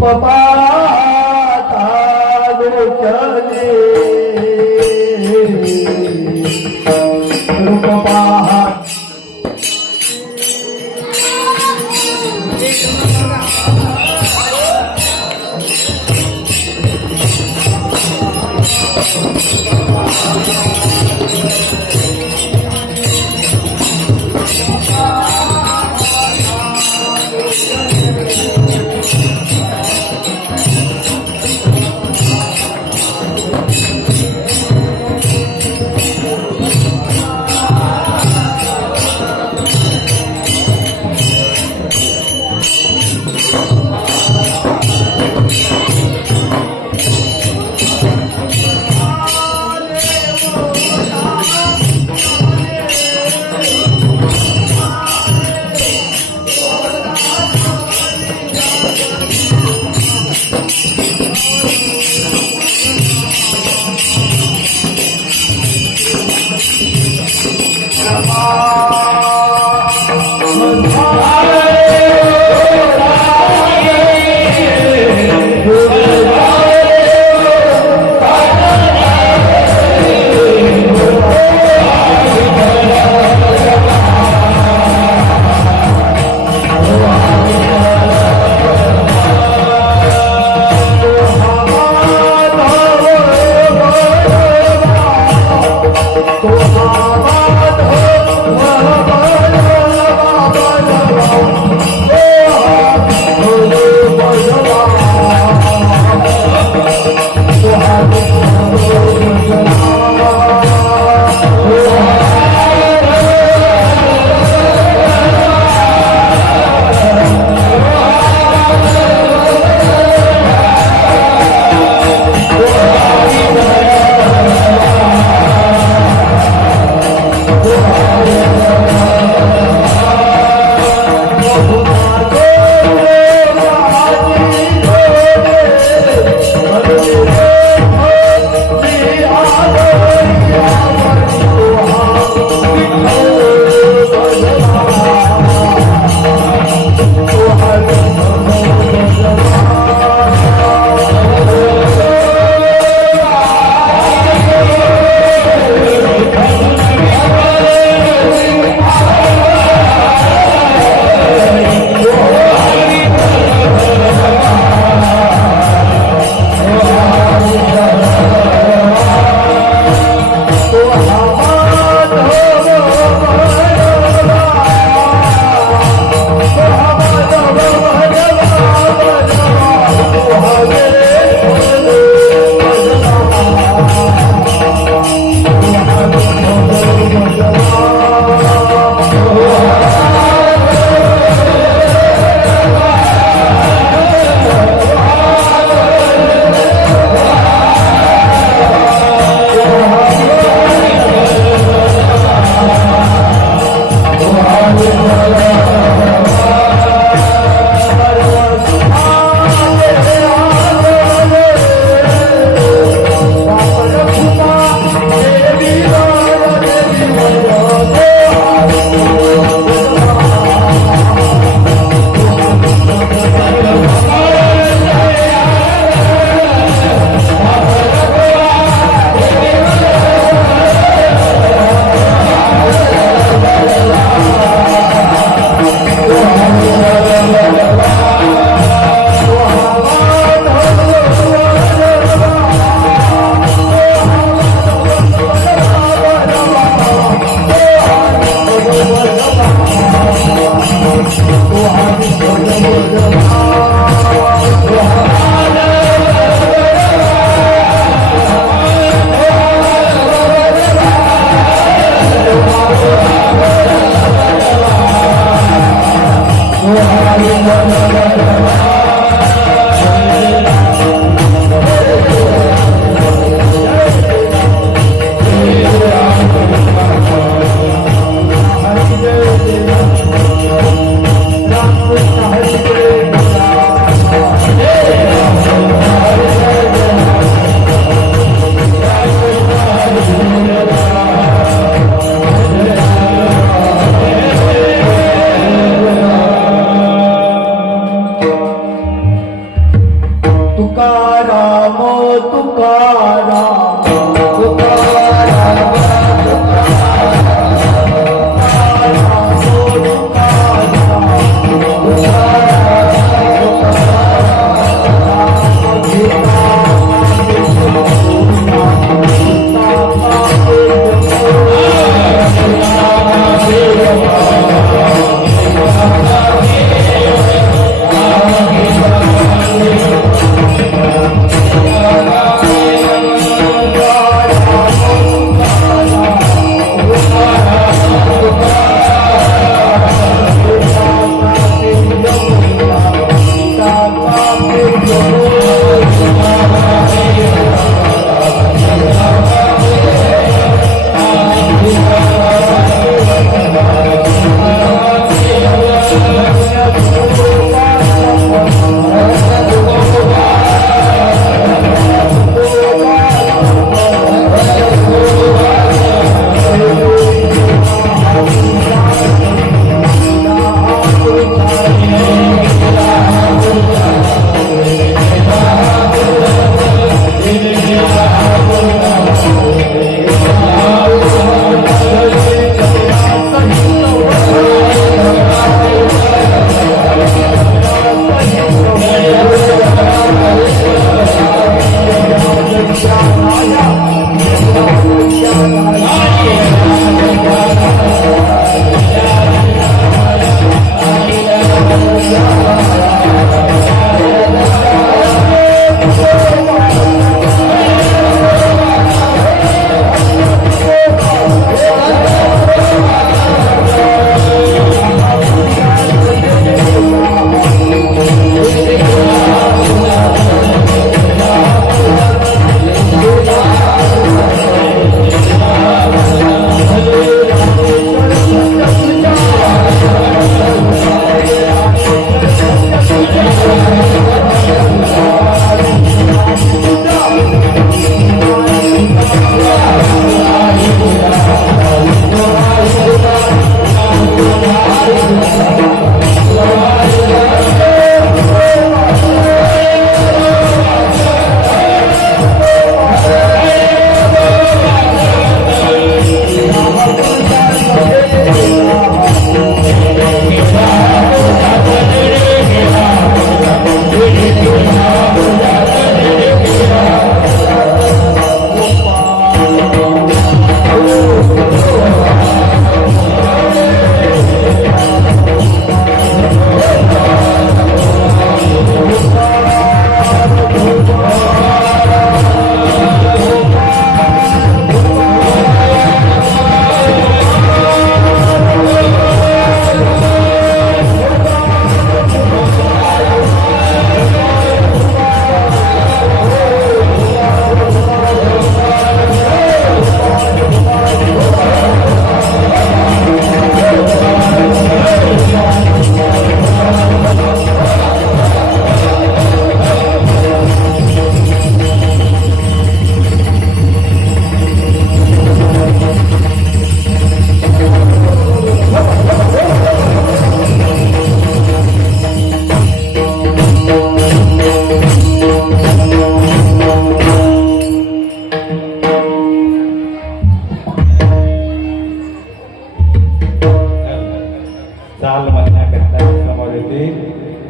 पाहता लोचने रूप पाहता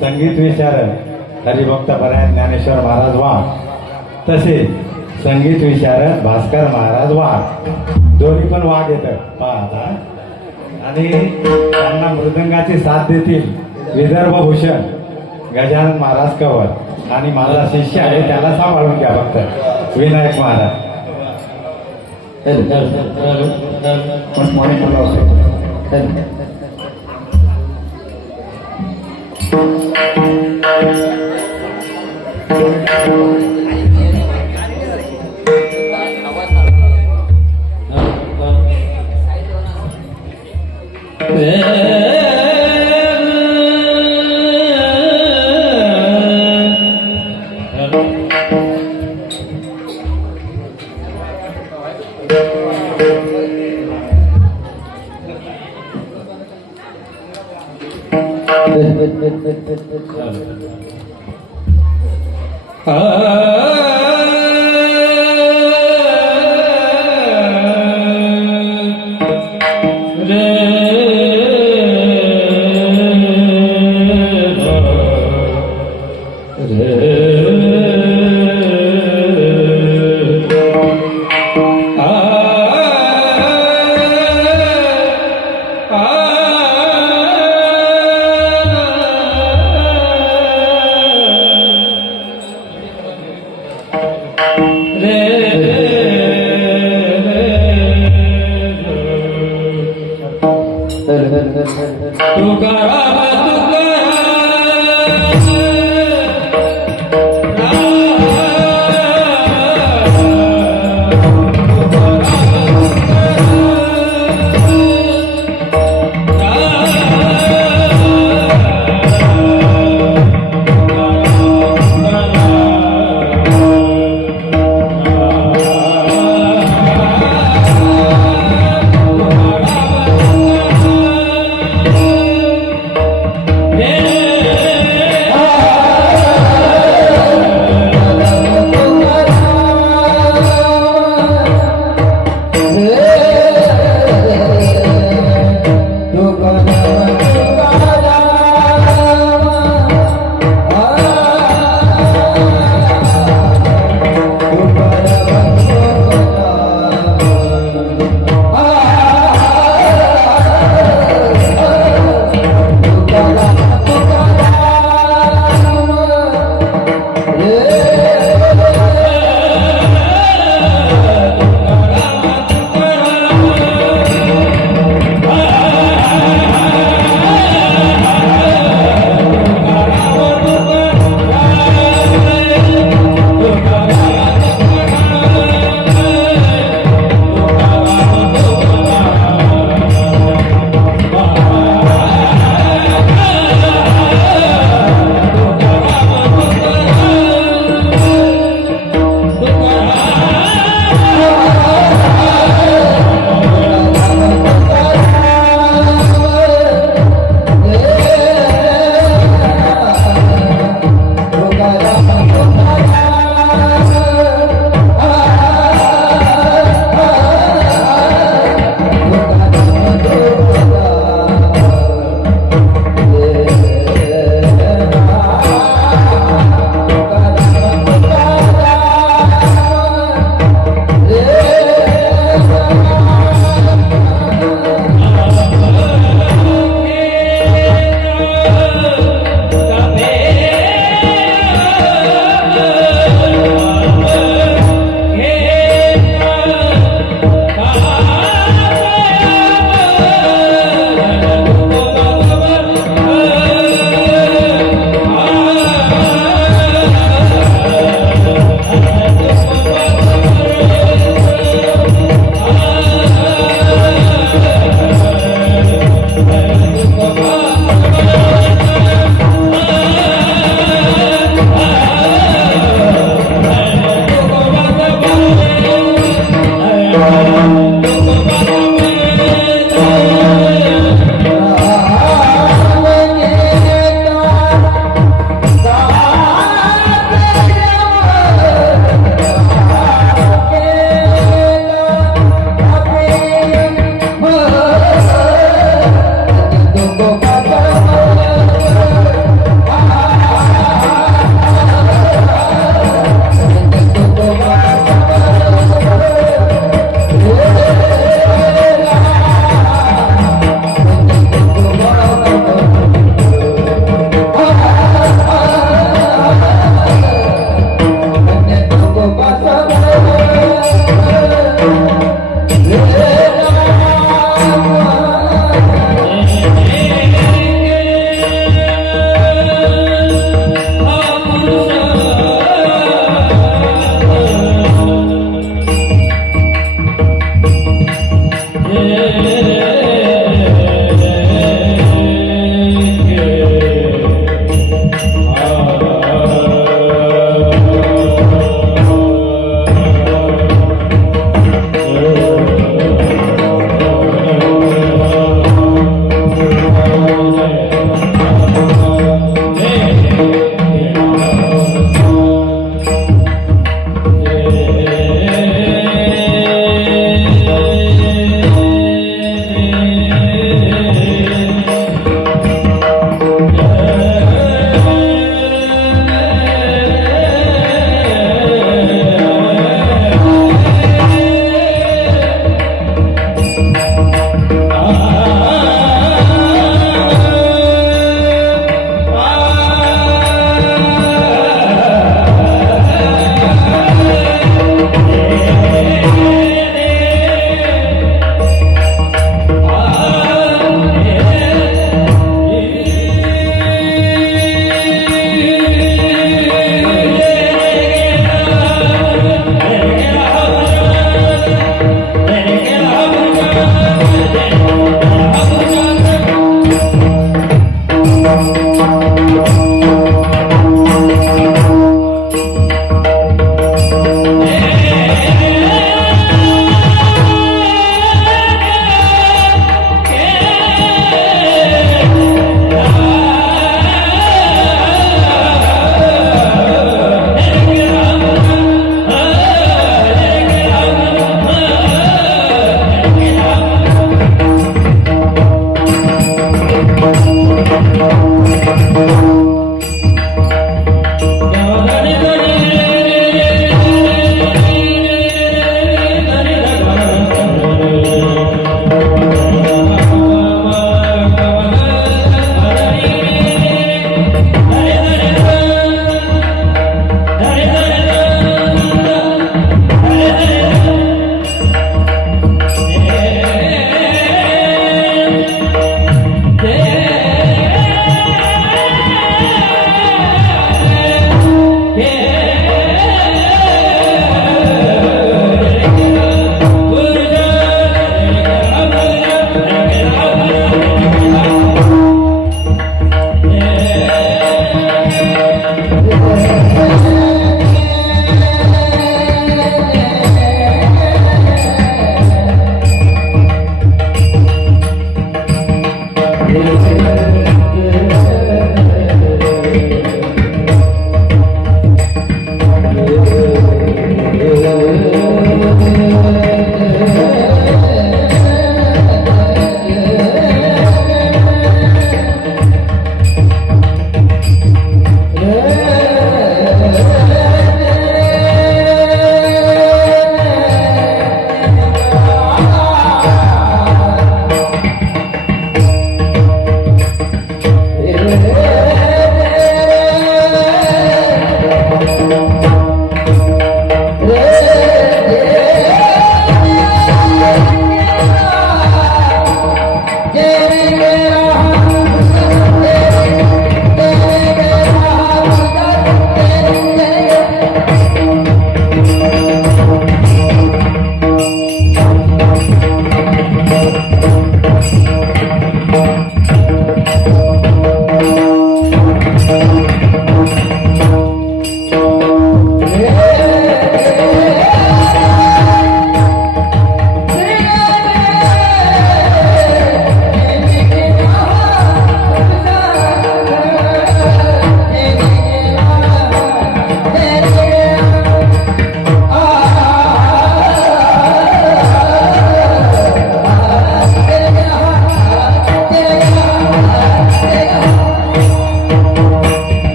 संगीत विशारद हरिभक्त परायण ज्ञानेश्वर महाराज वाघ, तसेच संगीत विशारद भास्कर महाराज वाघ, दोन्ही पण वाघ येतात पाहता. आणि त्यांना मृदंगाची साथ देतील विदर्भ भूषण गजानन महाराज कवर आणि माझा शिष्य आहे त्याला सांभाळून घ्या फक्त विनायक महाराज.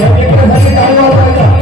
या लेकरासाठी काय वापरायचं?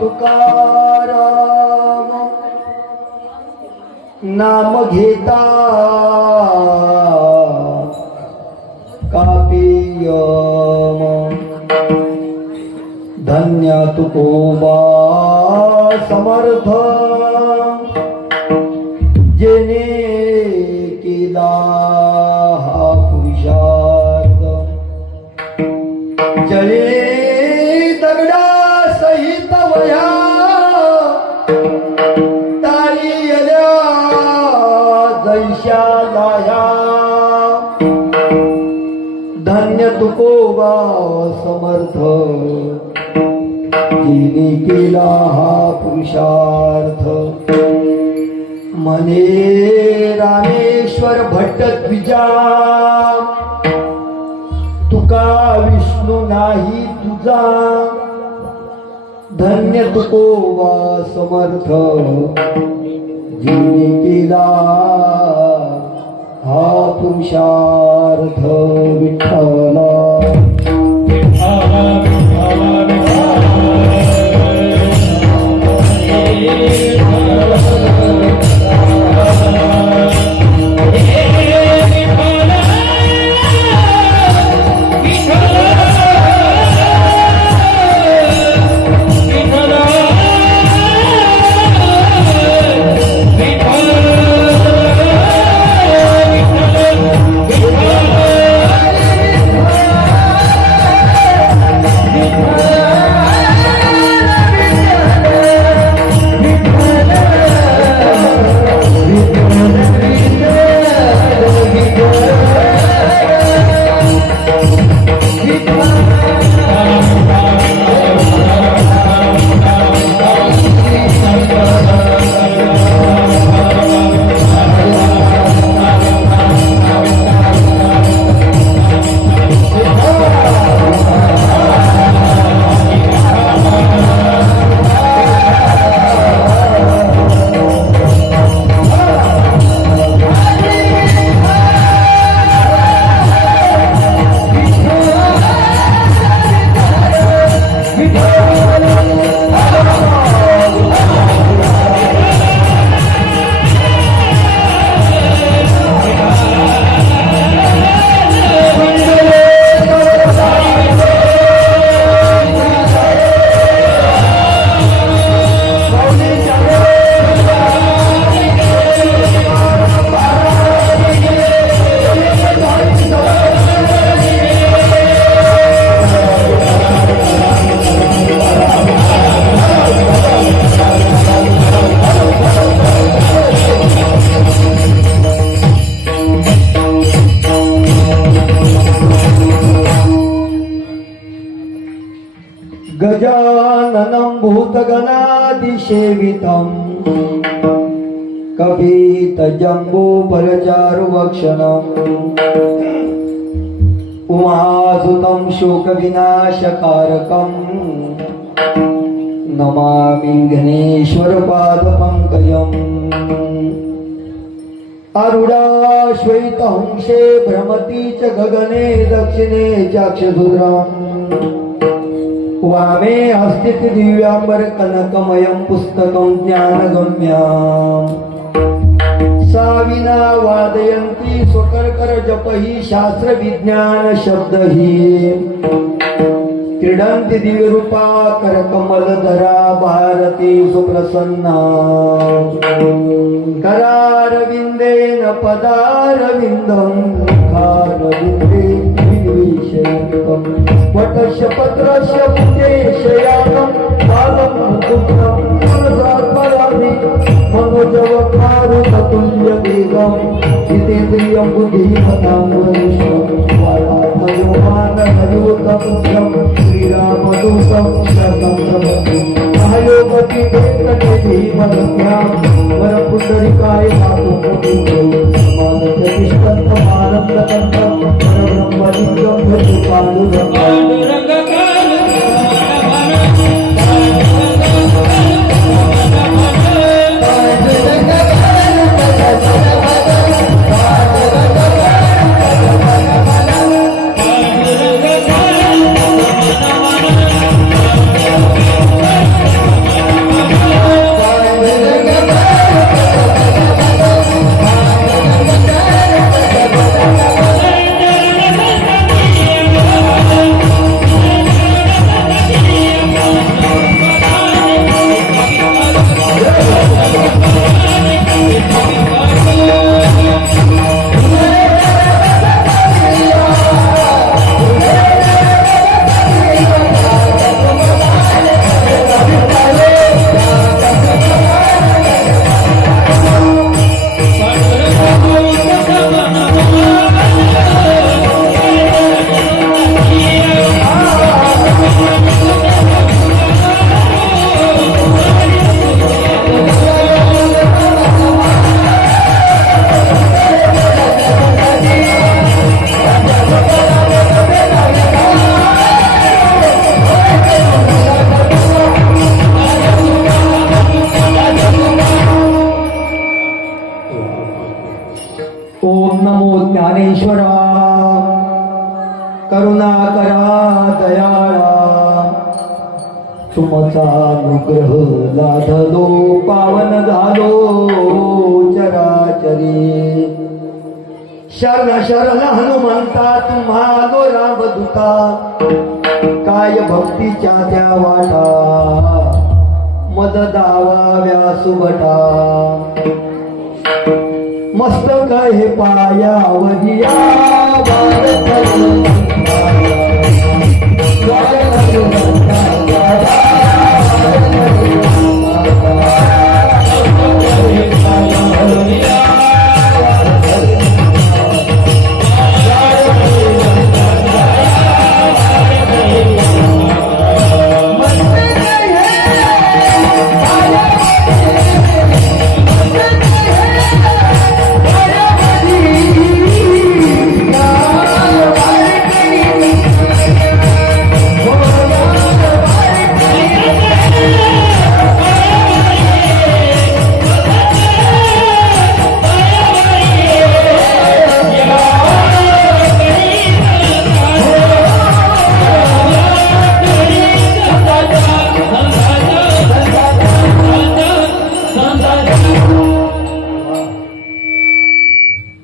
तुकाराम नाम घेता कापियम धन्य तुकोबा समर्थ जेने केला हा पुरुषार्थ जळे दगडा सहित वया तारियल्या जैशा लाया धन्य तुकोबा समर्थ जिने केला हा पुरुषार्थ मने रामेश्वर भट्ट द्विजा तुका विष्णू नाही तुझा धन्य तुकोबा समर्थ जिने केला हा पुरुषार्थ विठ्ठला गजाननं भूतगणादिसेवितं कपितजम्बूफलचारुभक्षणम् उमासुतं शोकविनाशकारकम् नमामि गणेश्वरपादपङ्कजम् आरूढाश्वैतहंसे भ्रमति च गगने दक्षिणे चाक्षुद्रम् वामे हस्तित दिव्यांबर कनकमयं पुस्तकं ज्ञानगम्यम् साविना वादयन्ति स्वकर्कर जपहि शास्त्र विज्ञान शब्दहि क्रीडन्ति दिव्यरूपा करकमलधरा भारती सुप्रसन्ना करारविन्देन पदारविन्दं मुखारविन्दे विषयकम् वटस्य पत्रस्य पुण्यशयानं पादं मुकुन्दं मनसात्मराधि मनोजवकारतुल्यवेगं जितेन्द्रियं बुद्धिमतां वरिष्ठं वातात्मयोमानहरिवतपुत्रं श्रीरामदूतं शरणं प्रपद्ये महायोगति वेङ्कटे धीमदभ्यां वरपुण्डरीकाय नाथोपतितो मानसतिष्ठन्तमानन्दकण्ठं परब्रह्मलिङ्गं भजे ज्ञानेश्वरा करुणा करा दयाळा तुमचा अनुग्रह लाधलो पावन झालो चराचरी शरण शरण हनुमंता तुम्हालो रामदूता काय भक्तीच्या त्या वाटा मद दावा व्यासुभटा मस्तक हे पायावरिया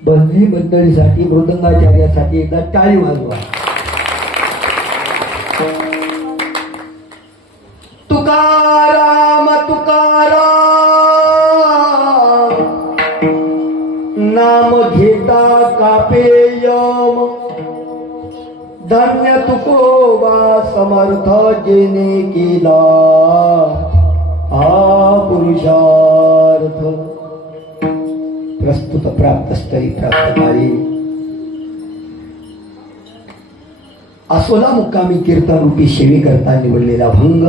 बंदी मंडळीसाठी मृदंगाचार्यासाठी एकदा टाळी वाजवा. तुकाराम तुकाराम नाम घेता कापेयम धन्य तुकोबा समर्थ जेने केला हा पुरुषार्थ. प्रस्तुत प्राप्त स्तरी प्राप्त काळी आसोला मुक्कामी कीर्तन रूपी सेवी करता निवडलेला भंग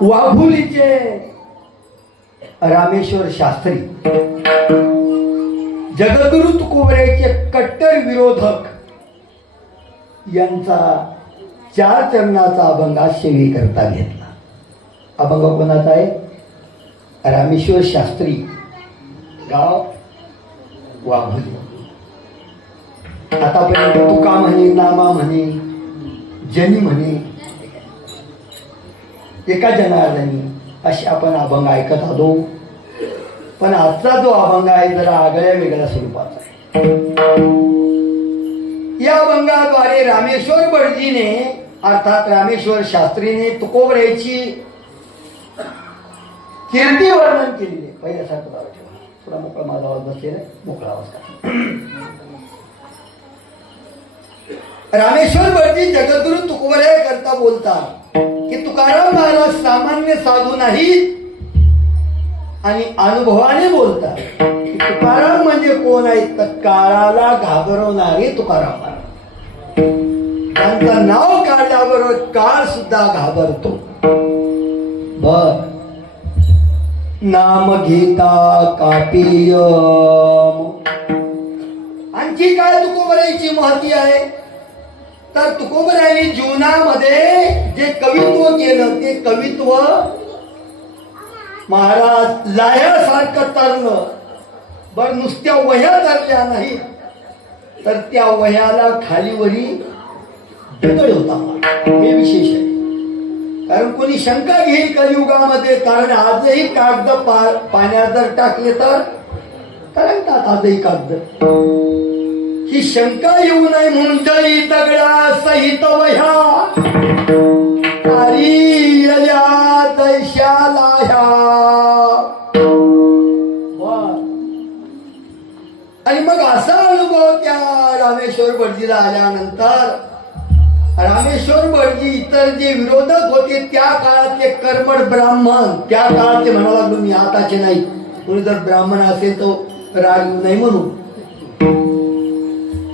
वाघुलीचे रामेश्वर शास्त्री जगद्गुरु तुकोबरायचे कट्टर विरोधक यांचा 4 चरणाचा अभंग सेवी करता घेतला. अभंग कोणाचा आहे? रामेश्वर शास्त्री, गाव वाघोली. आतापर्यंत तुका म्हणे, नामा म्हणे, जनी म्हणे, एका जनार्दनी असे आपण अभंग ऐकत आलो. पण आजचा जो अभंग आहे जरा आगळ्या वेगळ्या स्वरूपाचा आहे. या अभंगाद्वारे रामेश्वर भटजीने अर्थात रामेश्वर शास्त्रीने तुकोबरायची कीर्ती वर्णन केलेले. पहिल्यासारखं ठेवा, थोडा मोकळा माझा आवाज बसलेला मोकळा आवाज करा. रामेश्वर भटजी जगद्गुरु तुकोबराय करता बोलतात की तुकाराम महाराज सामान्य साधू नाही आणि अनुभवाने बोलतात की तुकाराम म्हणजे कोण आहेत तर काळाला घाबरवणारे तुकाराम महाराज. त्यांचं नाव काढल्याबरोबर काळ सुद्धा घाबरतो. बर नाम घेता कापेयम. आणखी काय तुकोबरायची महती आहे तर तुकोबरायांनी जीवनामध्ये जे कवित्व केलं ते कवित्व महाराज लाह्यासारखं तरलं. बर नुसत्या वह्या तरल्या नाही तर त्या वह्याला खालीवरी दगड होता. हे विशेष आहे. कारण कोणी शंका घेईल कलियुगामध्ये. कारण आजही कागद पाण्यात जर टाकले तर तरंगतात आजही कागद. ही शंका येऊ नये म्हणून जळी दगडा सहित वह्या दैशाला ह्या. आणि मग असा अनुभव त्या रामेश्वर भटजीला आल्यानंतर रामेश्वर भटजी इतर जे विरोधक होते त्या काळातले कर्मठ ब्राह्मण, त्या काळातले म्हणावं लागलो मी, आताचे नाही. कोणी जर ब्राह्मण असेल तो राग नाही म्हणून.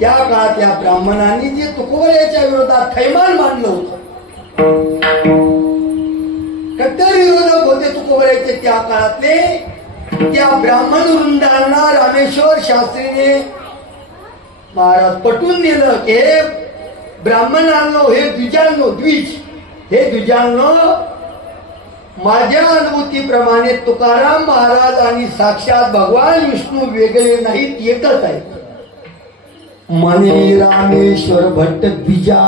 त्या काळातल्या ब्राह्मणांनी जे तुकोबरायाच्या विरोधात थैमान मांडलं होतं. कट्टर विरोधक होते तुकोबरायाचे त्या काळातले. त्या ब्राह्मण वृंदांना रामेश्वर शास्त्रीने महाराज पटवून दिलं की हे ब्राह्मणांनो, हे द्विजांनो, द्विज हे द्विजांनो माझ्या अनुभूतीप्रमाणे तुकाराम महाराज आणि साक्षात भगवान विष्णू वेगळे नाहीत, एकच आहेत. म्हणे रामेश्वर भट्ट द्विजा,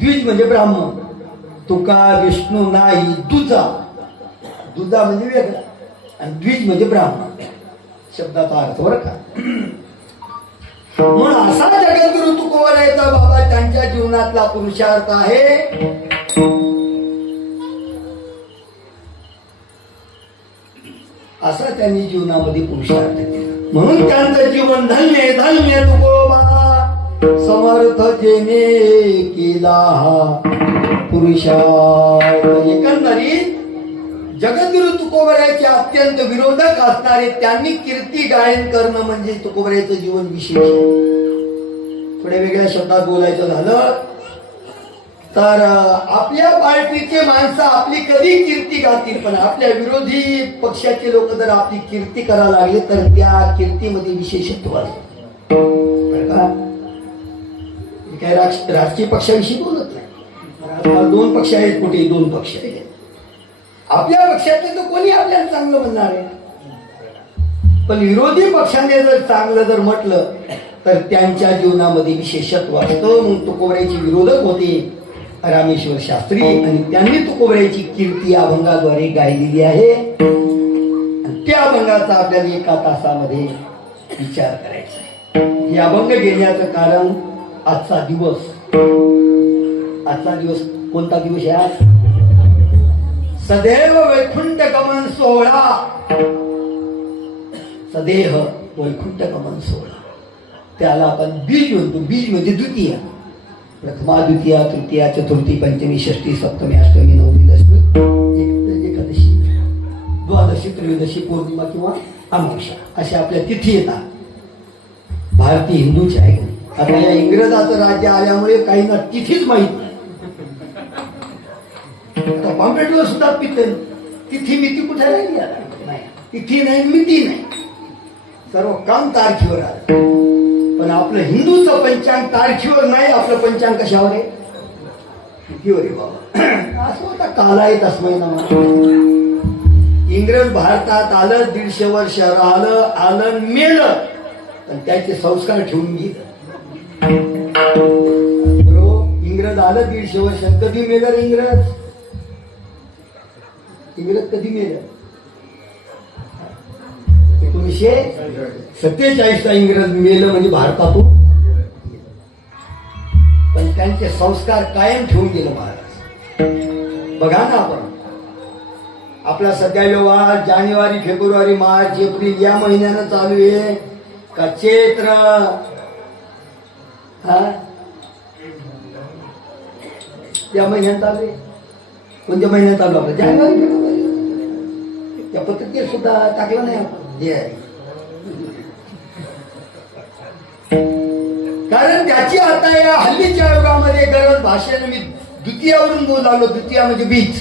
द्विज म्हणजे ब्राह्मण, तुका विष्णू नाही दुजा, दुजा म्हणजे वेगळा आणि द्विज म्हणजे ब्राह्मण, शब्दाचा अर्थ बरं का. म्हणून असा जगद्गुरु तुकोबरायचा बाबा त्यांच्या जीवनातला पुरुषार्थ आहे. असा त्यांनी जीवनामध्ये पुरुषार्थ केला, म्हणून त्यांचं जीवन धन्य धन्य तुकोबा. समर्थ जेने केला हा पुरुषार्थ. एकंदरीत जगद्गुरु तुकोबरायचे अत्यंत विरोधक असणारे त्यांनी कीर्ती गायन करणं म्हणजे तुकोबरायचं जीवन विशेष आहे. थोड्या वेगळ्या शब्दात बोलायचं झालं तर आपल्या पार्टीचे माणसं आपली कधी कीर्ती गातील, पण आपल्या विरोधी पक्षाचे लोक जर आपली कीर्ती करायला लागले तर त्या कीर्तीमध्ये विशेषत्व असतं. काय राजकीय पक्षाविषयी बोलत नाही. दोन पक्ष आहेत, कुठे दोन पक्ष आहेत. आपल्या पक्षातले तर कोणी आपल्याला चांगलं म्हणणार आहे, पण विरोधी पक्षाने जर चांगलं जर म्हटलं तर त्यांच्या जीवनामध्ये विशेषत्व असतं. म्हणून तुकोबरायचे विरोधक होते रामेश्वर शास्त्री आणि त्यांनी तुकोबरायची कीर्ती अभंगाद्वारे गायलेली आहे. त्या अभंगाचा आपल्याला एका तासामध्ये विचार करायचा आहे. हे अभंग घेण्याचं कारण आजचा दिवस कोणता दिवस आहे आज? सदैव वैकुंठ गमन सोहळा. सदैव वैकुंठ गमन सोहळा त्याला आपण बीज म्हणतो. बीज म्हणजे द्वितीय, प्रथमा द्वितीया तृतीया चतुर्थी पंचमी षष्टी सप्तमी अष्टमी नवमी दशमी एकादशी द्वादशी त्रयोदशी पौर्णिमा किंवा अमावस्या अशा आपल्या तिथी येतात. भारतीय हिंदूचे आहे. आता या इंग्रजाचं राज्य आल्यामुळे काहींना तिथीच माहित नाही. आता पॉम्पेटवर सुद्धा तिथी मिती कुठे राहिली नाही, तिथी नाही मिती नाही, सर्व काम तारखेवर आलं. पण आपलं हिंदूचं पंचांग तारखेवर नाही, आपलं पंचांग कशावर आहे? तिथीवर आहे बाबा. असं होता काला येत असं ना. इंग्रज भारतात आलं, 150 वर्ष आलं मेलं, पण त्याचे संस्कार ठेवून गेलं. इंग्रज आलं 150 वर्ष, कधी मेलं रे इंग्रज कधी मेलं? 1947 ला इंग्रज मेलं म्हणजे भारतातून. पण त्यांचे संस्कार कायम ठेवून गेलं महाराज. बघा ना आपण आपला सध्या व्यवहार जानेवारी फेब्रुवारी मार्च एप्रिल या महिन्यानं चालू आहे का चैत्र? या महिन्यात चालू आहे. कोणत्या महिन्यात चालू आपलं? जानेवारी फेब्रुवारी. त्या पत्रिकेत सुद्धा टाकलं नाही आपण. कारण त्याची आता या हल्लीच्या युगामध्ये गरज भाषेने मी द्वितीयावरून बोलावलो. द्वितीया म्हणजे बीज.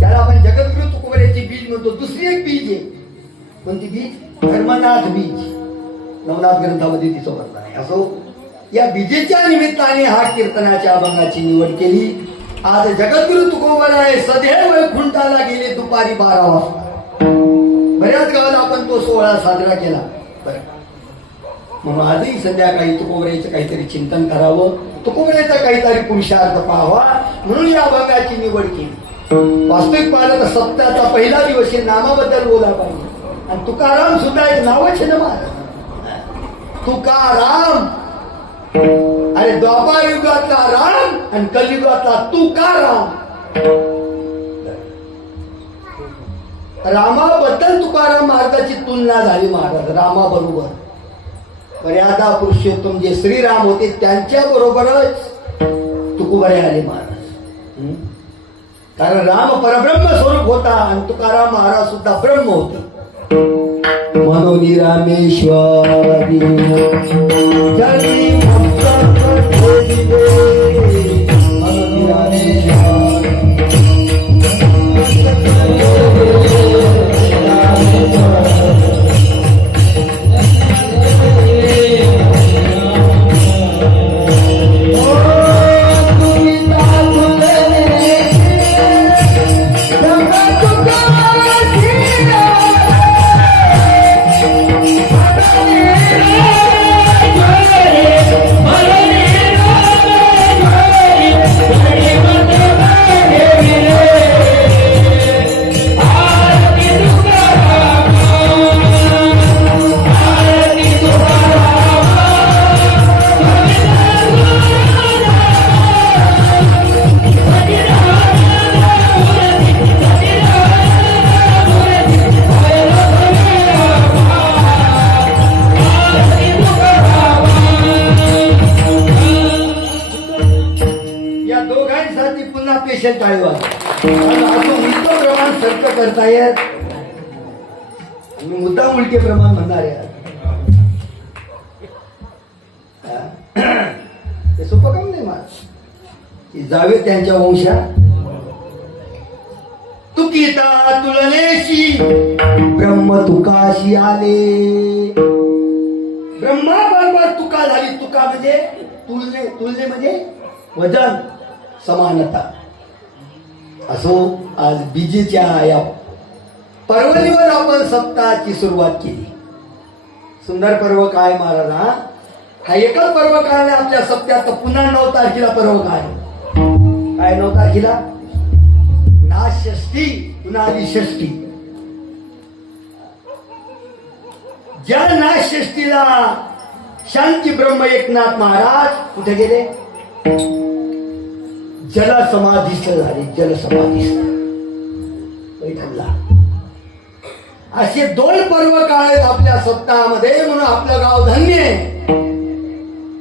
त्याला आपण जगद्गुरु तुकोबरायचे बीज म्हणतो. दुसरी एक बीज आहे. कोणती बीज? धर्मनाथ बीज. नवनाथ ग्रंथामध्ये तिचं वर्णन आहे. असो या बीजेच्या निमित्ताने हा कीर्तनाच्या अभंगाची निवड केली. आज जगद्गुरु तुकोबराय सदैव वैकुंठाला गेले दुपारी 12 वाजता. बऱ्याच गावाला आपण तो सोहळा साजरा केला. म्हणून आजही संध्याकाळी तुकोबरायचं काहीतरी चिंतन करावं, तुकोबरायचा काहीतरी पुरुषार्थ पाहावा, म्हणून या अभंगाची निवड केली. वास्तविक पाहिलं तर सप्ताहाचा पहिला दिवस आहे, नामाबद्दल बोला पाहिजे. आणि तुकाराम सुद्धा एक नावच आहे ना महाराज. तुकाराम. अरे द्वापार युगातला राम आणि कलियुगातला तुकाराम. रामाबद्दल तुकाराम महाराजाची तुलना झाली महाराज रामाबरोबर. मर्यादा पुरुषोत्तम जे श्रीराम होते त्यांच्या बरोबरच तुकोबराय आले महाराज. कारण राम परब्रह्म स्वरूप होता आणि तुकाराम महाराज सुद्धा ब्रह्म होते. मनोनी रामेश्वरी जनी मनोनी रामेश्वरी स्पेशल टाळेवा असं उलट प्रमाण सर्क करतायत. मी मुद्दा उलटे प्रमाण म्हणणार आहे. ते सोपं काम नाही माझ जावे त्यांच्या वंशा. तुकिता तुलनेशी ब्रह्म तुकाशी आले. ब्रह्मा बरोबर तुका झाली. तुका म्हणजे तुलने म्हणजे वजन समानता. असो आज बीजेच्या या पर्वणीवर आपण सप्ताहाची सुरुवात केली. सुंदर पर्व काय महाराज. हा एकच पर्व काय नाही आपल्या सप्त्यात. पुन्हा 9 तारखेला पर्व काय 9 तारखेला नाषष्ठी. पुन्हा आली षष्ठी. ज्या नाषष्ठीला शांती ब्रह्म एकनाथ महाराज कुठे गेले. जलसमाधीस्थ झाले. जलसमाधीस्थ बैठकला. असे 2 पर्व काळ आहेत आपल्या सप्ताहामध्ये. म्हणून आपलं गाव धन्य आहे.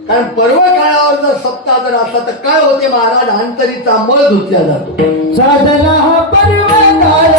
कारण पर्व काळावर जर सप्ताह जर असला तर काय होते महाराज. अंतरीचा मळ धुतल्या जातो. साधना हा पर्व काळ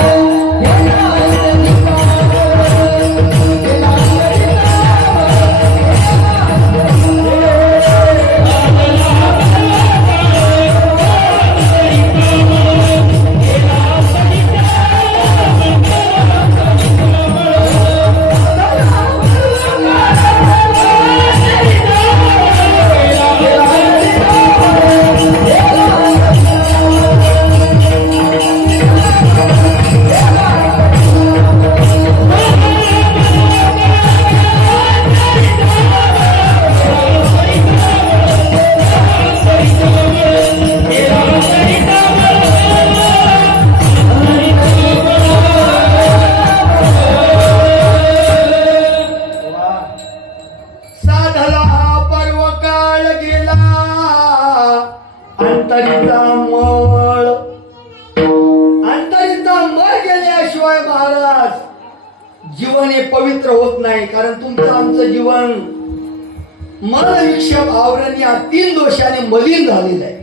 जीवन हे पवित्र होत नाही. कारण तुमचं आमचं जीवन मन विक्षेप आवरण या 3 दोषाने मलिन झालेलं आहे.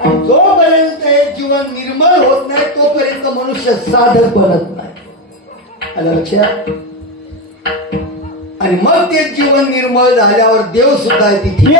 आणि जोपर्यंत हे जीवन निर्मळ होत नाही तोपर्यंत मनुष्य साधक बनत नाही. आलं लक्षात. आणि मग ते जीवन निर्मळ झाल्यावर देव सुद्धा तिथे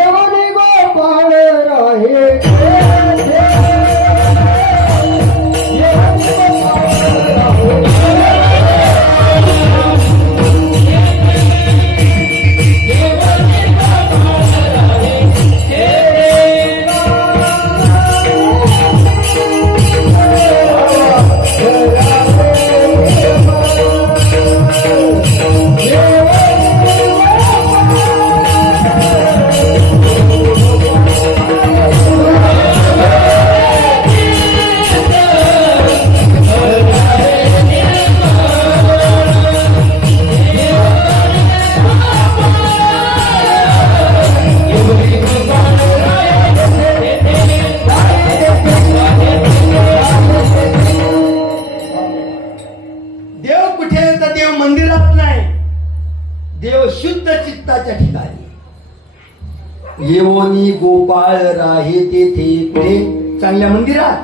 येवोनी गोपाळ राहे तेथे कुठे चांगल्या मंदिरात.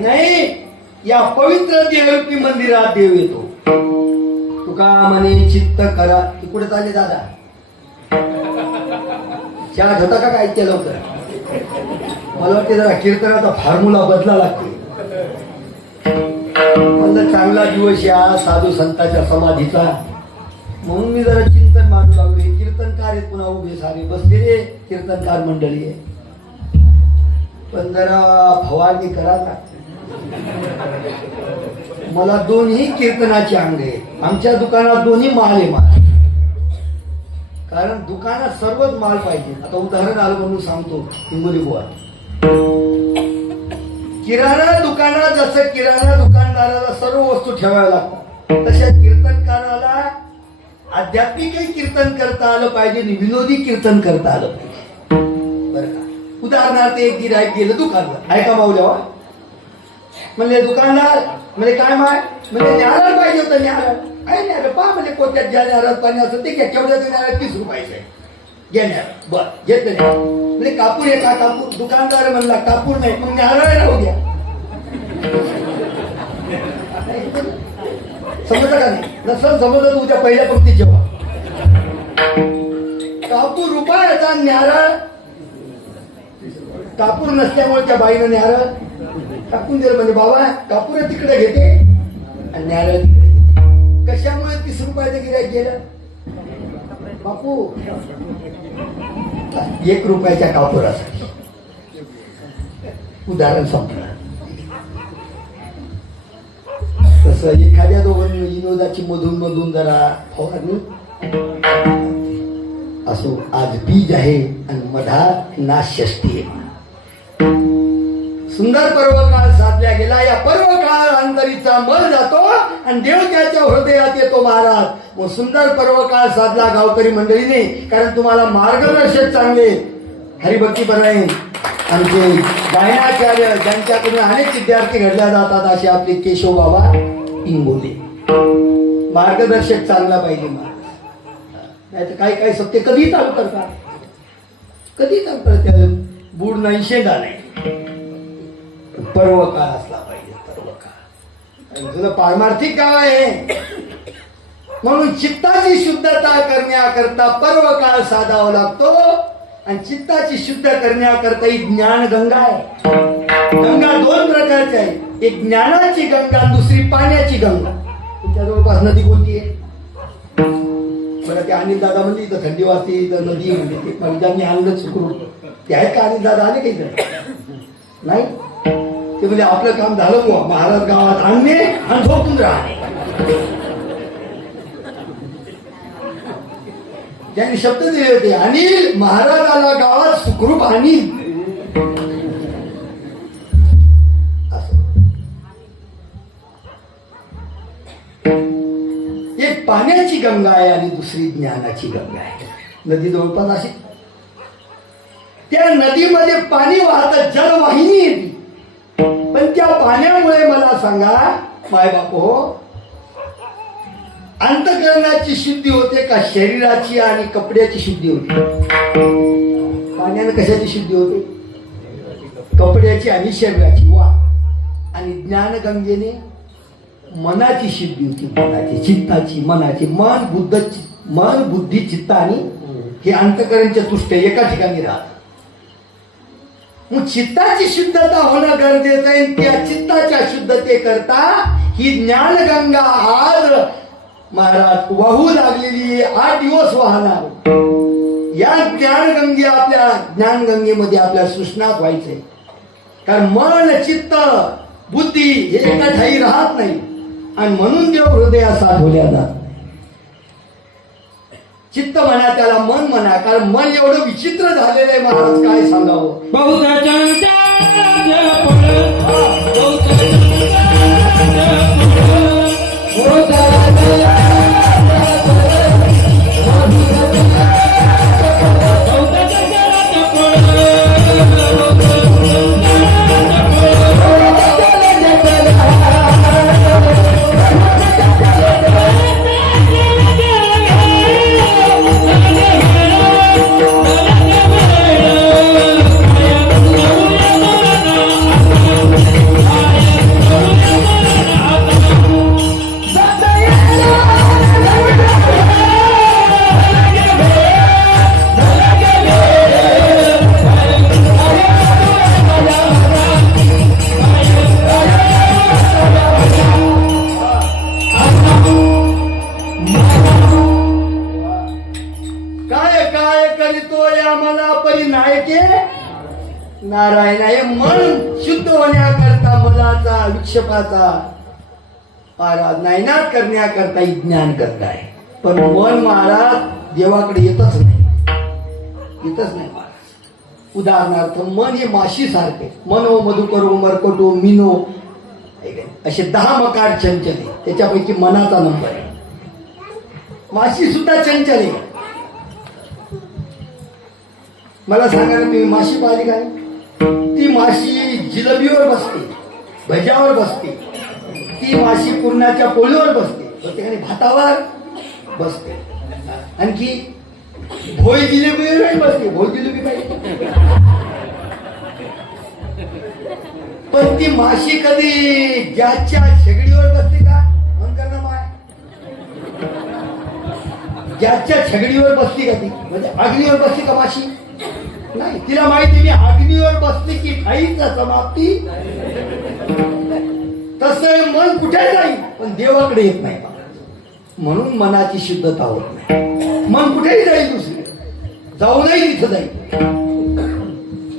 नाही या पवित्र देवरूपी मंदिरात देव येतो. तुका म्हणे चित्त करा. तू कुठे चालले दादा. चहा होता का काय केलं होतं. मला वाटते जरा कीर्तनाचा फॉर्म्युला बदला लागते. मला चांगला दिवस या साधू संतांच्या समाधीचा. म्हणून मी जरा चिंतन मानू लागले. कीर्तनकार आहेत पुन्हा उभे सारे बसलेले कीर्तनकार मंडळी आहे. पण जरा फवारणी करा ना. मला 2ही कीर्तनाची अंग आहे. आमच्या दुकानात 2ही माल आहे माल. कारण दुकानात सर्वच माल पाहिजे. आता उदाहरण आलं म्हणून सांगतो. हिंगोली बुवा किराणा दुकानात जसं किराणा दुकानदाराला सर्व वस्तू ठेवाव्या लागतात तशा कीर्तनकाराला आध्यात्मिकही कीर्तन करता आलं पाहिजे आणि विनोदी कीर्तन करता आलं पाहिजे. बरं का. उदाहरणार्थ एक गिऱ्हाईक गेलं दुकानदार. ऐका माऊल्या म्हणले दुकानदार म्हणजे काय माय म्हणजे नारळ पाहिजे होतं. नारळ काय नारळ पहा म्हणजे कोट्यात ज्या नारळ पाणी असं ते केवढ्याचं नारळ 30 रुपयाचं आहे. घेणार बर घेतलं नाही म्हणजे कापूर आहे का कापूर दुकानदार म्हणला कापूर नाही मग नारळ राहू द्या समजलं का नाही नसल समजलं उद्या पहिल्या पंक्तीत जेव्हा कापूर रुपयाचा नारळ कापूर नसल्यामुळे त्या बाईनं नारळ टाकून दिलं म्हणजे बाबा कापूर तिकडे घेते आणि नारळ तिकडे घेते कशामुळे 30 रुपयाचं गिऱ्हाईक गेलं बापू 1 रुपयाच्या कापुरासाठी उदाहरण संपलं तसं एखाद्या दोघांनी विनोदाची मधून मधून जरा फवारणी असो आज बीज आहे आणि मधात नाश षष्टी आहे सुंदर पर्व काळ साधल्या गेला या पर्व काळ अंतरीचा मल जातो आणि देव त्याच्या हृदयात येतो महाराज व सुंदर पर्व काळ साधला गावकरी मंडळीने कारण तुम्हाला मार्गदर्शक चांगले हरिभक्ती परायण आमचे गायनाचार्य ज्यांच्याकडून अनेक विद्यार्थी घडल्या जातात असे आपले केशव बाबा इंगोले मार्गदर्शक चांगला पाहिजे महाराज नाही तर काही काही सत्य कधी चालू करतात कधी चालू करतात बूड नाही शेंगा नाही पर्व काळ असला पाहिजे पर्व काळ तुझं पारमार्थिक गाव आहे म्हणून चित्ताची शुद्धता करण्याकरता पर्व काळ साधावा लागतो आणि चित्ताची शुद्ध करण्याकरता ही ज्ञान गंगा आहे गंगा 2 प्रकारची आहे एक ज्ञानाची गंगा दुसरी पाण्याची गंगा तुमच्या जवळपास नदी कोणती आहे बरं ते अनिल दादा म्हणजे इथं थंडी वाजते इथं नदी म्हणजे त्यांनी आणलं चुकरून ते आहेत का अनिल दादा आले काही नाही ते म्हणजे आपलं काम झालं बुवा महाराज गावात आणणे आणि झोपून राहणे त्यांनी शब्द दिले होते अनिल महाराजाला गावात सुखरूप अनिल एक पाण्याची गंगा आहे आणि दुसरी ज्ञानाची गंगा आहे नदी जवळपास अशी त्या नदीमध्ये पाणी वाहत जलवाहिनी येते पण त्या पाण्यामुळे मला सांगा मायबाप हो अंतःकरणाची शुद्धी होते का शरीराची आणि कपड्याची शुद्धी होते पाण्याने कशाची शुद्धी होते कपड्याची आणि शरीराची वा आणि ज्ञानगंगेने मनाची शुद्धी होती मनाची चित्ताची मनाची मन बुद्धी चित्त आणि हे अंतःकरण चतुष्ट एका ठिकाणी राहत मग चित्ताची शुद्धता होणं गरजेचं आहे त्या चित्ताच्या शुद्धते करता ही ज्ञानगंगा आज महाराज वाहू लागलेली 8 दिवस वाहणार या ज्ञानगंगे आपल्या ज्ञानगंगेमध्ये आपल्या सुष्णात व्हायचंय कारण मन चित्त बुद्धी हे एका ठाई राहत नाही आणि म्हणून देव हृदयात साठवल्या जात चित्त म्हणा त्याला मन म्हणा कारण मन एवढं विचित्र झालेलं आहे महाराज काय सांगावं नारायण हे मन शुद्ध होण्याकरता मनाचा विक्षेपाचा महाराज नायनाट करण्याकरता ज्ञान करत आहे पण मन महाराज देवाकडे येतच नाही महाराज उदाहरणार्थ मन हे माशी सारखे मनो मधुकरो मरकटो मिनो असे 10 मकार चंचले त्याच्यापैकी मनाचा नंबर आहे माशी सुद्धा चंचल आहे मला सांगा ना तुम्ही माशी पाहिली काय ती माशी जिलेबीवर बसते भज्यावर बसते ती माशी पुरणाच्या पोळीवर बसते प्रत्येकाने भातावर बसते आणखी भोई जिलेबी नाही बसली, भोई जिलेबी पाहिजे. पण ती माशी कधी ज्याच्या शेगडीवर बसते का? म्हणकर ना माय, ज्याच्या छगडीवर बसली का ती, म्हणजे अग्नीवर बसली का माशी? नाही. तिला माहिती मी अग्नीवर बसली की खाईचा समाप्ती. तसं मन कुठे जाईल पण देवाकडे येत नाही. म्हणून मनाची शुद्धता होत नाही. मन कुठेही जाईल, दुसरी जाऊनही तिथं जाईल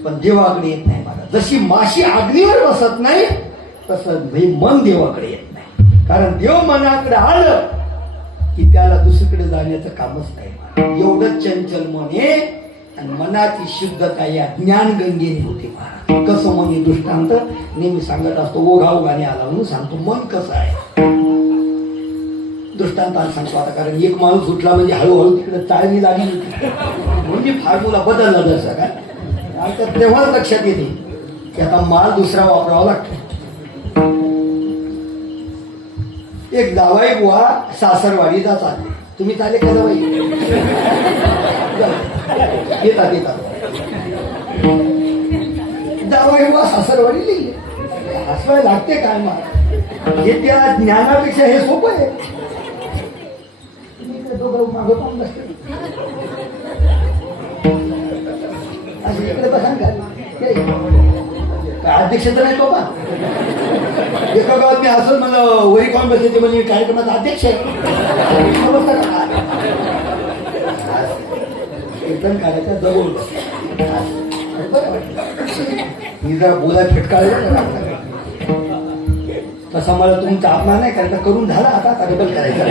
पण देवाकडे येत नाही. मला जशी माशी अग्नीवर बसत नाही तसं मन देवाकडे येत नाही. कारण देव मनाकडे आलं की त्याला दुसरीकडे जाण्याचं कामच नाही. एवढं चंचल मन आहे. आणि मनाची शुद्धता या ज्ञान गंगेने होते महाराज. कसं मन हे दृष्टांत नेहमी सांगत असतो. ओघाओघाने आला म्हणून सांगतो मन कसं आहे. दृष्टांत आज सांगतो आता. कारण एक माणूस उठला म्हणजे हळूहळू तिकडे चाळणी लागली होती म्हणजे फॉर्म्युला बदलला जसा काय. आता तेव्हाच लक्षात येते की आता माल दुसरा वापरावा लागतो. एक जावाई बुवा सासरवाडीचा चालले. तुम्ही चाले का जावाई? येतात येतात. जावाई बुवा सासरवाडी लिहिले. हसवायला लागते काय मग? हे त्या ज्ञानापेक्षा हे सोपं आहे. दोघं मागं पाहून बसते. असं इकडे बसा काय अध्यक्ष तर नाही बाबा. एका गावात मी असं मला वरी पाहून बसले म्हणजे कार्यक्रमाचा अध्यक्ष आहे. कीर्तन करायचा जवळ मी जरा बोला फटकाळला. तसा मला तुमचा अपमान नाही करायचा. करून झाला आता डबल करायचा.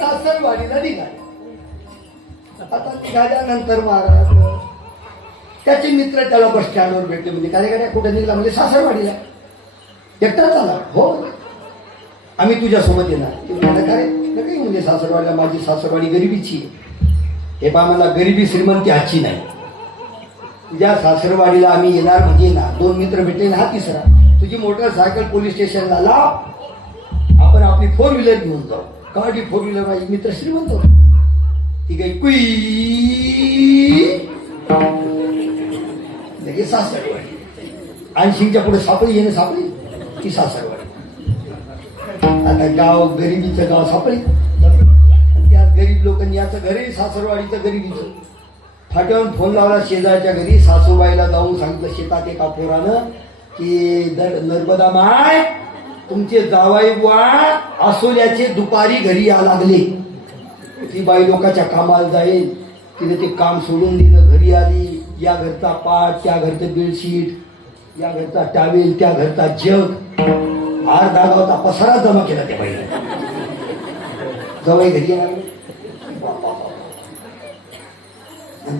सासरवाडीला निघाले. आता निघाल्यानंतर महाराज त्याचे मित्र त्याला बस स्टँडवर भेटले. म्हणजे काय काय कुठे निघाला? म्हणजे सासरवाडीला. एकटा चाला? हो आम्ही तुझ्यासोबत येणार. काय काही म्हणजे सासरवाडीला? माझी सासरवाडी गरिबीची आहे. हे पहा मला गरिबी श्रीमंती हाची नाही. तुझ्या सासरवाडीला आम्ही येणार म्हणजे येणार. दोन मित्र भेटले ना, हा तिसरा. तुझी मोटरसायकल पोलीस स्टेशनला लाव. आपण आपली 4 व्हीलर घेऊन जाऊ. गाडी 4 व्हीलर माझी मित्र श्रीमंत होता. ती काही कुई लगे सासरवाडी. 80च्या पुढे सापळी येणं सापळी ती सासरवाडी. आता गाव गरिबीचं गाव सापळी. त्यात गरीब लोकांनी याचं घरही सासरवाडीचं गरिबीचं. फाट्यावरून फोन लावला शेजारच्या घरी. सासूबाईला जाऊन सांगितलं शेतात एका पोरानं की नर्मदा माय तुमचे जावाई बुवा आसोल्याचे दुपारी घरी या लागले. ती बाई लोकांच्या कामाला जाईल. तिने ते काम सोडून दिलं. घरी आली. या घरचा पाट, त्या घरचं बेडशीट, या घरचा टावेल, त्या घरचा जग, अर्धा गावचा पसारा जमा केला त्या बाईने. जवाई घरी आले.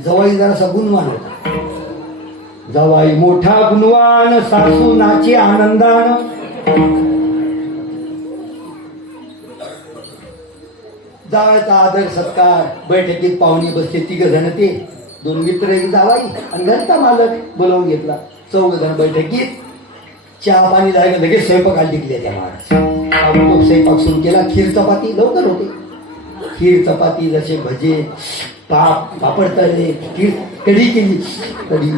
जवाई जरासा गुणवान होता. जवाई मोठा गुणवान, सासू नाचे आनंदान. जावायचा आदर सत्कार. बैठकीत पाहुणे बसले 3 जण. ते 2 मित्र जावाई आणि घरचा मालक बोलावून घेतला. 4 जण बैठकीत. चहा पाणी झालं लगेच स्वयंपाक टिकले त्या महाराज. स्वयंपाक सुरू केला. खीर चपाती लवकर होते. खीर चपाती जसे भजे, पापड तळले, खीर, कढी केली. कढी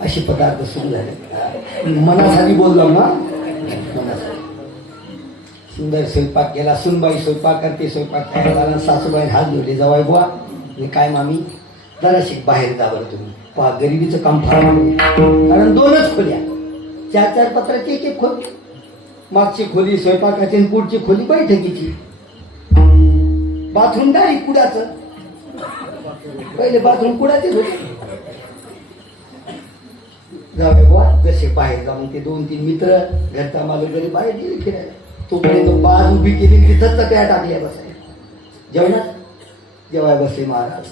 असे पदार्थ सुरू झाले. मनासाठी बोललो ना. सुंदर स्वयंपाक केला. सुनबाई स्वयंपाक करते. स्वयंपाक खायला झाला. सासूबाई हात जोडले. जवाई बुवा मी काय मामी जराशी बाहेर जा बरं तुम्ही. पहा गरिबीचं काम फार कारण 2च खोल्या. 4-4 पत्राची एक खोली. मागची खोली स्वयंपाकाची आणि पुढची खोली बैठकीची. बाथरूम डायरेक्ट कुडाचं. पहिले बाथरूम कुडाचेच होते. जाऊ बुवा जसे बाहेर जाऊन ते 2-3 मित्र घरचा मालक घरी बाहेर गेले फिरायला. तोपर्यंत बाज उभी केली. तिथंच त्या टाकल्या बसाय. जेवणात जेवाय बसले महाराज.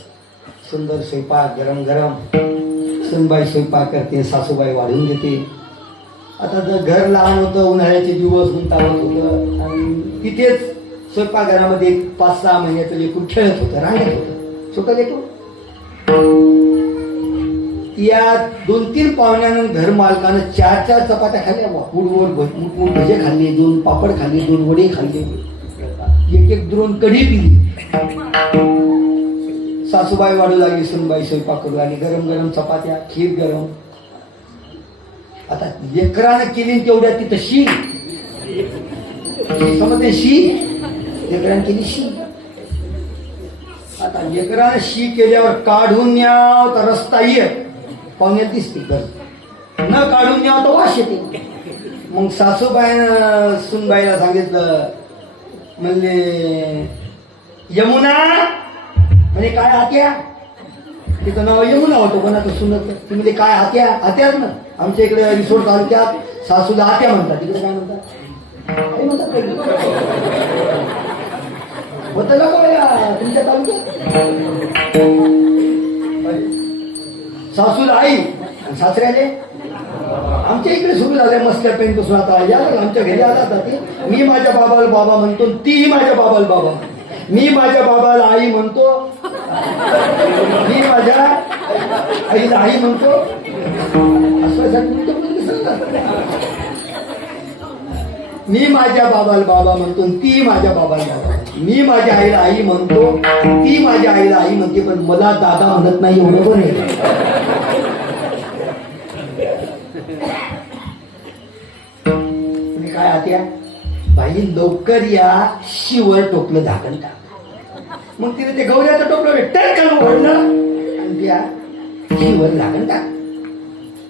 सुंदर स्वयंपाक गरम गरम. सुनबाई स्वयंपाक करते. सासूबाई वाढून घेते. आता जर घर लहान होतं, उन्हाळ्याचे दिवस उंटावत होतं आणि तिथेच स्वयंपाकघरामध्ये 5-6 महिन्याचं लेकून खेळत होतं, रांगत होतं. सुख लेकू या 2-3 पाहुण्यानं घर मालकानं 4-4 चपात्या खाल्ल्या बा. मूड भजे खाल्ले, 2 पापड खाल्ले, 2 वडे खाल्ले, एक 2 कढी पिली. सासूबाई वाढू लागली, सुनबाई स्वयंपाक करू लागली, गरम गरम चपात्या, खीर गरम. आता लेकरानं केली तेवढ्या तिथं शी समजते, शी लेकरानं केली शी. आता लेकरानं शी केल्यावर काढून न्याव तर रस्ता ये पाहुण्यात दिसते, न काढून न्याव तर वास येते. मग सासूबाईनं सुनबाईला सांगितलं, म्हणले यमुना, म्हणजे काय आत्या, तिचं नाव यमुना होतं, पण आता सुनत ती म्हणजे काय आत्या, आत्याच ना. आमच्या इकडे रिसोर्ट तालुक्यात सासूला आत्या म्हणतात, तिकडे काय म्हणतात, काय म्हणतात होतं का बघा तुमच्या तालुक्यात. सासूला आई, सासऱ्याने आमच्या इकडे सुरू झालंय मस्त्या पेन पासून. आता या आमच्या घरी आला आता ते, मी माझ्या बाबाला बाबा म्हणतो, तीही माझ्या बाबाला बाबा. मी माझ्या बाबाला आई म्हणतो, मी माझ्या आईला आई म्हणतो. असं मी माझ्या बाबाला बाबा म्हणतो, ती माझ्या बाबाला बाबा. मी माझ्या आईला आई म्हणतो, ती माझ्या आईला आई म्हणते, पण मला दादा म्हणत नाही, एवढं पण आहे. काय आत्या, बाई लवकर या, शिवर टोपलं झाकण टाक. मग तिने ते गौऱ्याचं टोपलं टरकान ओढलं आणि त्या शिवर झाकण टाक.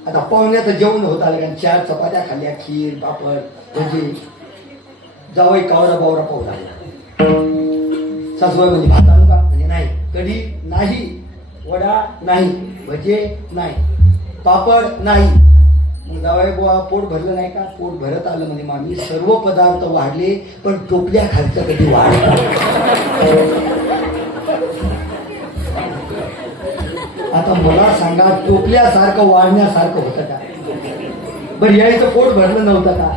आता पाहुण्याचं जेवण होत आलं, कारण 4 चपात्या खाल्ल्या, खीर, पापड, भजी. जावई कावरा बावरा पाहू लागला. सासूबाई म्हणजे भात आणू का, म्हणजे नाही. कढी नाही, वडा नाही, भजे नाही, पापड नाही. मग जावई बुवा पोट भरलं नाही का, पोट भरत आलं म्हणजे मामी सर्व पदार्थ वाढले, पण टोपल्या खालचं कधी वाढलं. आता मला सांगा, टोपल्यासारखं वाढण्यासारखं होतं का? बरं यायचं पोट भरलं नव्हतं का?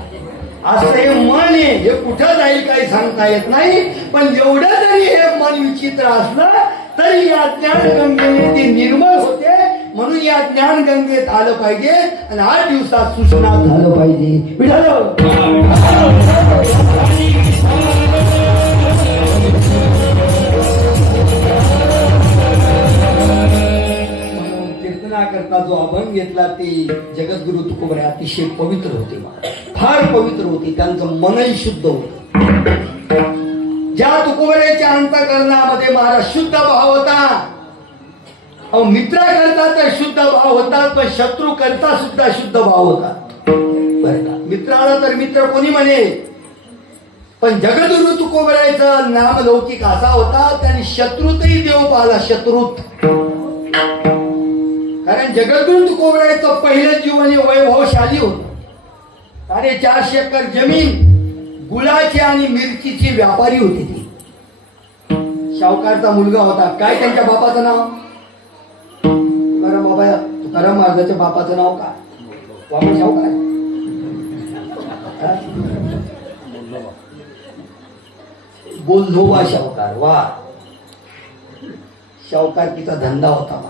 असं हे मन आहे, हे कुठं जाईल काही सांगता येत नाही. पण एवढं जरी हे मन विचित्र असलं तरी या ज्ञानगंगेने ते निर्मळ होते. म्हणून या ज्ञानगंगेत आलं पाहिजे आणि 8 दिवसात सूचना झालं पाहिजे. विठालं कीर्तना करता जो अभंग घेतला ते जगद्गुरु तुकोबरे अतिशय पवित्र होते, फार पवित्र होते. त्यांचं मनही शुद्ध होतं. ज्या तुकोबरेच्या अंतःकरणामध्ये महाराज शुद्ध भाव होता. मित्रा करता तर शुद्ध भाव होता, पण शत्रू करता सुद्धा शुद्ध भाव होता. बरं का, मित्राला तर मित्र कोणी म्हणे, पण जगद्गुरु तुकोबरायचं नाम लौकिक असा होता, त्यांनी शत्रूतही देव पाहिला, शत्रूत. कारण जगद्गुरु तुकोबरायचं पहिलं जीवन हे वैभवशाली होतं. 450 एकर जमीन, गुळाची आणि मिरचीची व्यापारी होती ती. शाहूकारचा मुलगा होता. काय त्यांच्या बापाचं नाव? तुकाराम बाबा. तुकाराम महाराजांच्या बापाचं नाव काय? वामन शाहूकार. बोलधोबा शाहूकार. वा, शाहूकारकीचा धंदा होता.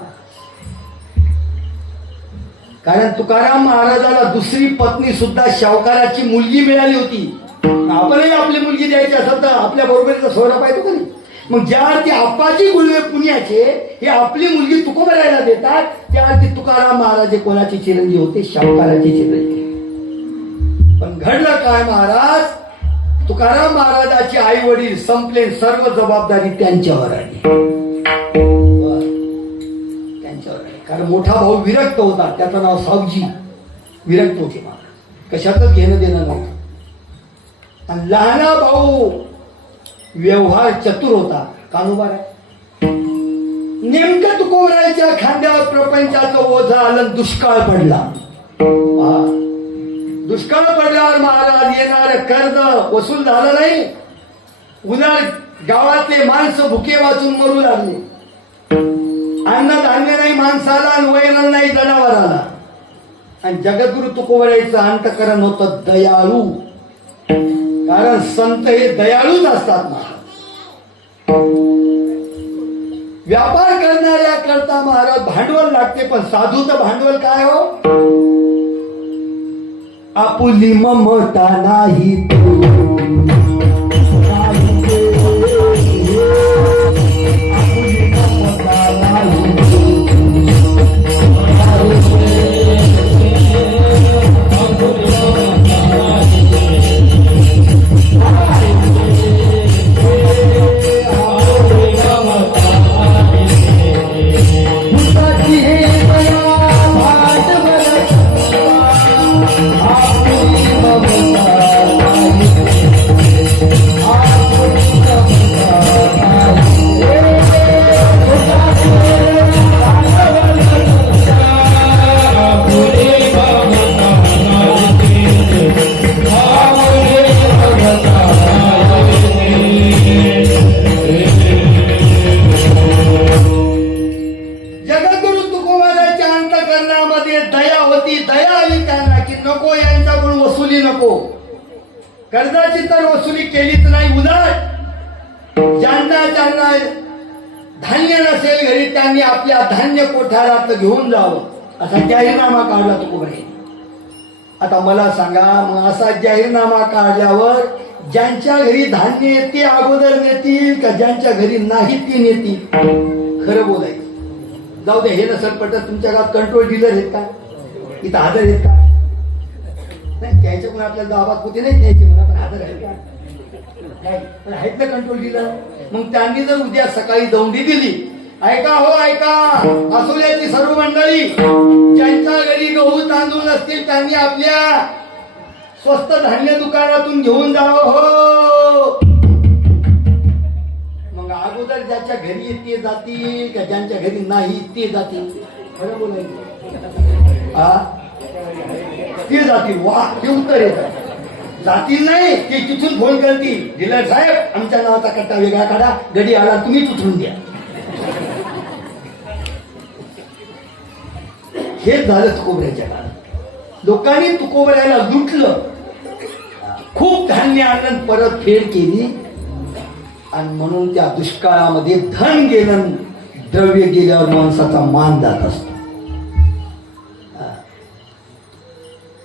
कारण तुकाराम महाराजाला दुसरी पत्नी सुद्धा शाहूकाराची मुलगी मिळाली होती. आपणही आपली मुलगी द्यायची असत तर आपल्या बरोबरीचा सोहरा पाहिजे का नाही. मग ज्या अर्थी आप्पाची गुळवे पुण्याचे हे आपली मुलगी तुकोबरायला देतात, त्या अर्थी तुकाराम महाराज कोणाचे चिरंजीव होते? शाहूकाराचे चिरंजीव. पण घडलं काय महाराज, तुकाराम महाराजाचे आई वडील संपले, सर्व जबाबदारी त्यांच्यावर आली. त्यांच्यावर आली. कारण मोठा भाऊ विरक्त होता, त्याचं नाव सावजी. विरक्त होते महाराज, कशातच घेणं देणं नव्हतं. आणि लहाना भाऊ व्यवहार चतुर होता, कानूबार आहे. नेमकं तुकोबरायच्या खांद्यावर प्रपंचाचं ओझं आलं, दुष्काळ पडला. दुष्काळ पडल्यावर महाराज येणार कर्ज वसूल झालं नाही. उन्हाळ गावातले माणसं भुके वाचून मरू लागले. अन्नधान्य नाही माणसाला, आणि वैरण नाही जनावराला. आणि जगद्गुरु तुकोबरायचं अंतकरण होतं दयाळू. कारण संत हे दयाळूच असतात ना. व्यापार करणं चालणाऱ्या करता महाराज भांडवल लागते, पण साधूचं भांडवल काय हो? आपुली ममता नाही जगद्गुरु तुकोबाराच्या अंतःकरणामध्ये दया होती. दया आली त्यांना की नको यांच्याकडून वसुली नको. कर्जाची तर वसुली केलीच नाही, उलट ज्यांना धान्य नसेल घरी त्यांनी आपल्या धान्य कोठारात घेऊन जावं असा जाहीरनामा काढला तुकोबाने. आता मला सांगा, मग असा जाहीरनामा काढल्यावर ज्यांच्या घरी धान्य येते अगोदर नेतील का ज्यांच्या घरी नाही ती नेतील? खरं बोलायचं. जाऊ दे, हे नसल पटत तुमच्या गावात कंट्रोल डीलर आहेत का? इथं हजर आहेत का? नाही, त्याच्या पण आपल्याला गावात होते नाही द्यायचे म्हणा, पण हजर आहेत का? नाही, पण आहेत ना कंट्रोल डीलर. मग त्यांनी जर उद्या सकाळी दौंडी दिली, ऐका हो ऐका, असुल्याची सर्व मंडळी, ज्यांच्या घरी गहू तांदूळ नसतील त्यांनी आपल्या स्वस्त धान्य दुकानातून घेऊन जावं हो. मग अगोदर ज्याच्या घरी ते जातील का ज्यांच्या घरी नाही ते जातील? खरं बोलायचं. हा, ते जातील. वा, हे उत्तर येतं. जातील नाही, ते तिथून फोन करतील, डीलर साहेब आमच्या नावाचा कट्टा वेगळा काढा, गडी आला तुम्हीच उचलून द्या. हेच झालं तुकोबऱ्याच्या काळात. लोकांनी तुकोबऱ्याला लुटलं, खूप धान्य आणून परत फेड केली, आणि म्हणून त्या दुष्काळामध्ये धन गेलं, द्रव्य गेल्यावर माणसाचा मान जात असतो.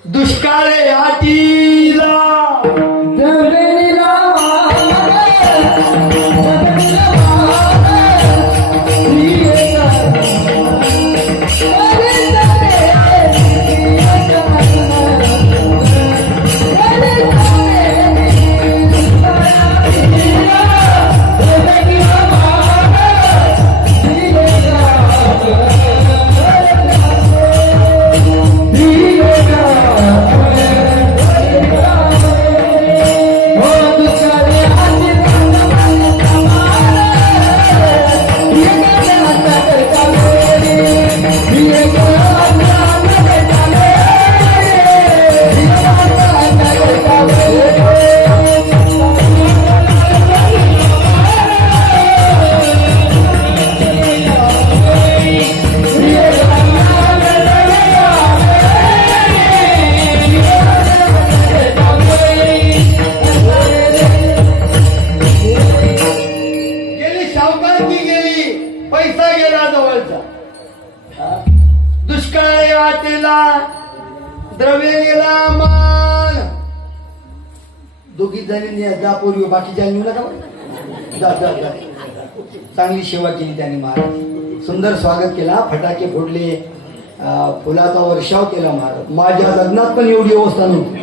दुष्काळ याटीला द्रव्य गेला मान. दोघी जणी जा पूर्वी, बाकीच्या नेऊ नका. जा जा जा. चांगली सेवा केली त्यांनी महाराज. सुंदर स्वागत केला, फटाके फोडले, फुलाचा वर्षाव केला महाराज. माझ्या लग्नात पण एवढी व्यवस्था नव्हती.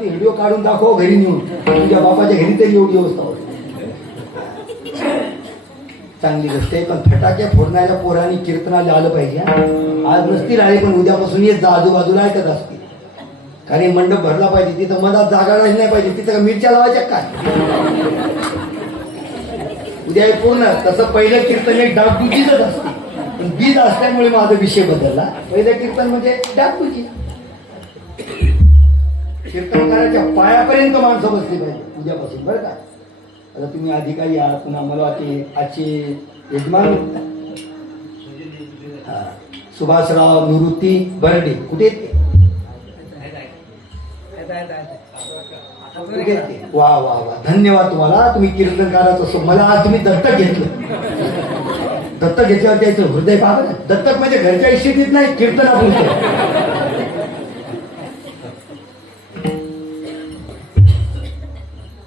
व्हिडिओ काढून दाखव घरी नेऊन, तुझ्या बापाच्या घरी तरी एवढी व्यवस्था होती. चांगली गोष्ट आहे, पण फटाके फोडणाऱ्या पोरांनी कीर्तनाला आलं पाहिजे. आज नसतील आले, पण उद्यापासून येत जा, आजूबाजूला ऐकत असतील. कारण मंडप भरला पाहिजे, तिथं मधात जागा राहिली नाही पाहिजे. तिथं मिरच्या लावायच्या काय? उद्या हे पूर्ण तसं पहिलं कीर्तन एक डागडुजीच असते, पण बीज असल्यामुळे माझा विषय बदलला. पहिलं कीर्तन म्हणजे डागडुजी. कीर्तनकाराच्या पायापर्यंत माणसं बसली पाहिजे उद्यापासून, बरं का? आता तुम्ही अधिकारी आहात, पुन्हा मला वाटते आजचे यजमान सुभाषराव निवृत्ती बर्डे कुठे आहेत ते? कुठे आहेत ते? वा वा वा, धन्यवाद तुम्हाला. तुम्ही कीर्तनकारात असो, मला आज तुम्ही दत्तक घेतलं. दत्तक घेतल्यावर त्याचं हृदय पाहा ना. दत्तक म्हणजे घरच्या इष्टीत नाही, कीर्तनापुरतं.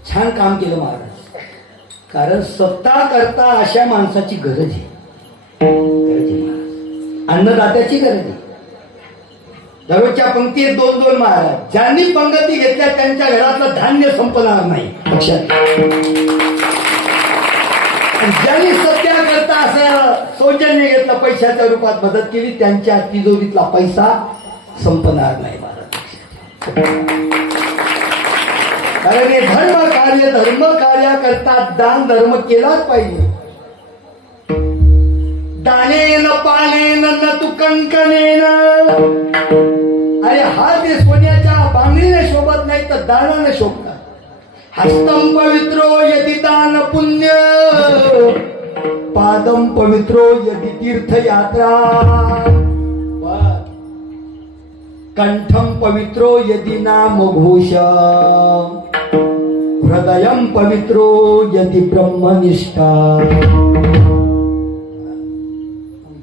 छान काम केलं महाराज. कारण सत्ता करता अशा माणसाची गरज आहे. गरज आहे महाराज. अन्नदात्याची गरज आहे. दररोजच्या पंक्तीत 2-2 महाराज. ज्यांनी पंगती घेतल्या त्यांच्या घरातलं धान्य संपणार नाही लक्षात घ्या. ज्यांनी सत्या करता असं सौजन्य घेतलं, पैशाच्या रूपात मदत केली, त्यांच्या तिजोरीतला पैसा संपणार नाही महाराज. कारण हे धर्म कार्य करता दान धर्म केलाच पाहिजे. दानेन पानेन न तू कंकनेन. अरे हा ते सोन्याच्या बांगडीने शोभत नाही तर दानाने शोभतात. हस्तम पवित्रो यदि दान पुण्य, पादम पवित्रो यदि तीर्थयात्रा, कंठम पवित्रो यदि नामघोष, हृदयम पवित्रो यदि ब्रह्मनिष्ठा.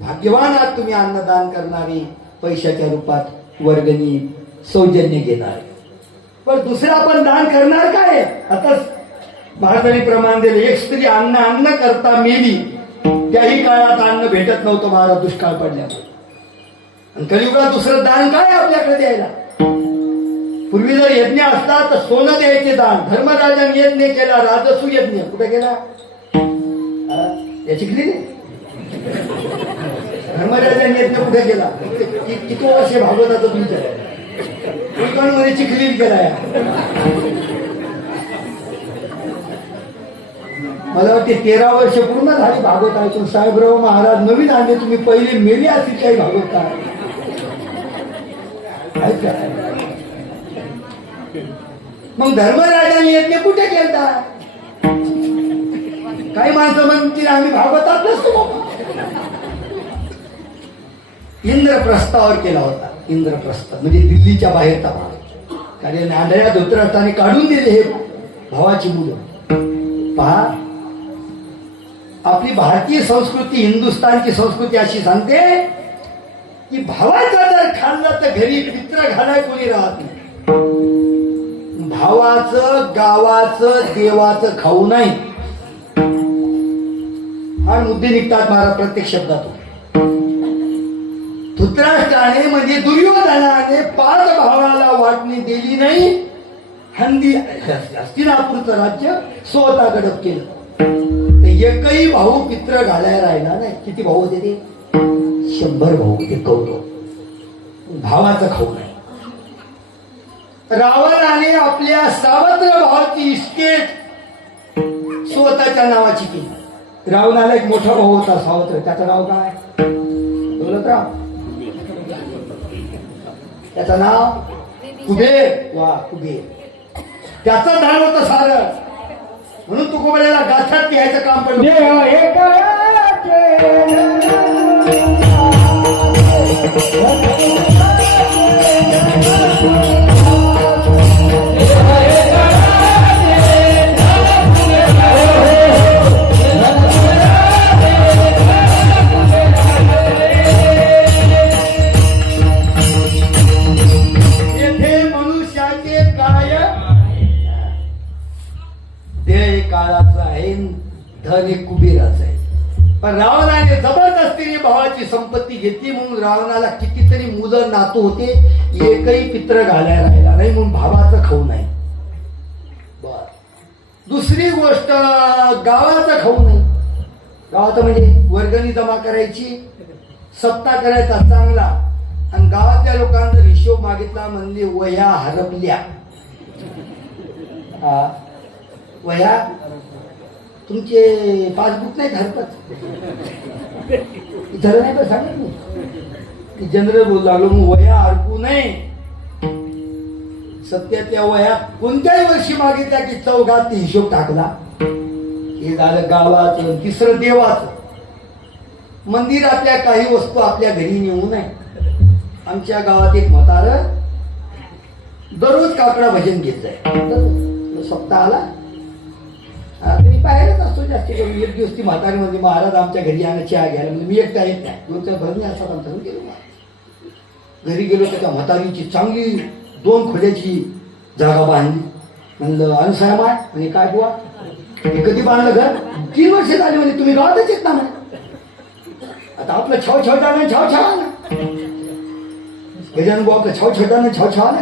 भाग्यवान आहात तुम्ही अन्नदान करणारी, पैशाच्या रूपात वर्गणी सौजन्य घेणारे. पण दुसरं आपण दान करणार काय? आता महाराजांनी प्रमाण दिले, एक स्त्री अन्न करता मेली. त्याही काळात अन्न भेटत नव्हतं महाराज, दुष्काळ पडल्यामुळे. आणि कलियुगात दुसरं दान काय आपल्याकडे द्यायला? पूर्वी जर यज्ञ असता तर सोनं द्यायचे दान. धर्मराजाने यज्ञ केला, राजसू यज्ञ कुठे गेला? याची केली नाही. धर्मराजाने यज्ञ कुठे गेला? किती वर्ष भागवताचं तुमच्या मध्ये चिखली केलाय. मला वाटते 13 वर्ष पूर्ण झाली भागवत ऐकून. साहेबराव महाराज नवीन आले, तुम्ही पहिले मेली असतील काही भागवत मग धर्मराजाने यज्ञ कुठे केलता? काही माणसं म्हणतील आम्ही भागवतात नसतो. इंद्रप्रस्थावर केला होता. इंद्रप्रस्थ म्हणजे दिल्लीच्या बाहेरचा भाग. कारण आंधळ्या धोत्रार्थाने काढून दिले हे भावाची मुलं. पहा, आपली भारतीय संस्कृती, हिंदुस्थानची संस्कृती अशी सांगते की भावाचं जर खाल्लं तर घरी पित्र घालाय कोणी राहत नाही. भावाचं, गावाचं, देवाचं खाऊ नाही. हा मुद्दे निघतात महाराज प्रत्येक शब्दातून. धृतराष्ट्राने म्हणजे दुर्योधनाने 5 भावाला वाटणी दिली नाही. हस्तिनापूरचं राज्य स्वतः गडप केलं. एकही भाऊ पित्र घालायला राहिला नाही. किती भाऊ होते ते? 100 भाऊ होते कौरव. भावाचं खाऊ नाही. रावणाने आपल्या सावत्र भावाची इस्टेट स्वतःच्या नावाची केली. रावणाला एक मोठा भाऊ होता सावत्र, त्याचं नाव काय? दौलतराव. त्याचं नाव कुबेर. वा, कुबेर. त्याचं धान होतं सारं. म्हणून तुकोबऱ्याला गाथात घ्यायचं काम पडलं. धन एक कुबेराचं आहे. पण रावणाने जबरदस्तीने भावाची संपत्ती घेतली म्हणून रावणाला कितीतरी मुलं नातू होते, एकही पित्र घालायला राहिला नाही म्हणून भावाचं खाऊ नाही. बर, दुसरी गोष्ट गावाचं खाऊ नाही. गावाचं म्हणजे वर्गणी जमा करायची, सत्ता करायचा चांगला. आणि गावातल्या लोकांचा हिशोब मागितला म्हणजे वह्या हरपल्या. वह्या तुमचे पासबुक नाही हरपत झालं नाही. पण सांगत मी जनरल बोलू लागलो, मग वह्या हरपू नये. सत्यातल्या वह्या कोणत्याही वर्षी मागितल्या की 4 हिशोब टाकला. हे झालं गावाचं. तिसरं देवाचं. मंदिरातल्या काही वस्तू आपल्या घरी नेऊ नये. आमच्या गावात एक म्हातारं दररोज काकडा भजन घेत जाय. सप्ताहाला मी बाहेरच असतो जास्त करून. एक दिवस ती म्हातारी म्हणजे महाराज आमच्या घरी आणा चहा घ्यायला म्हणजे मी एकटा येत नाही. दोन चार भरणी असतात आमच्या गेलो. घरी गेलो तर त्या म्हातारीची चांगली 2 खोल्याची जागा बांधली. म्हणलं अनुसाया माय म्हणजे काय बुवा हे कधी बांधलं घर? 3 वर्ष झाली म्हणजे तुम्ही गावातच येत ना म्हणे. आता आपलं छाव छावटानं छाव छावा ना गजानन बुवा आपलं छाव छावटानं छाव छावा ना.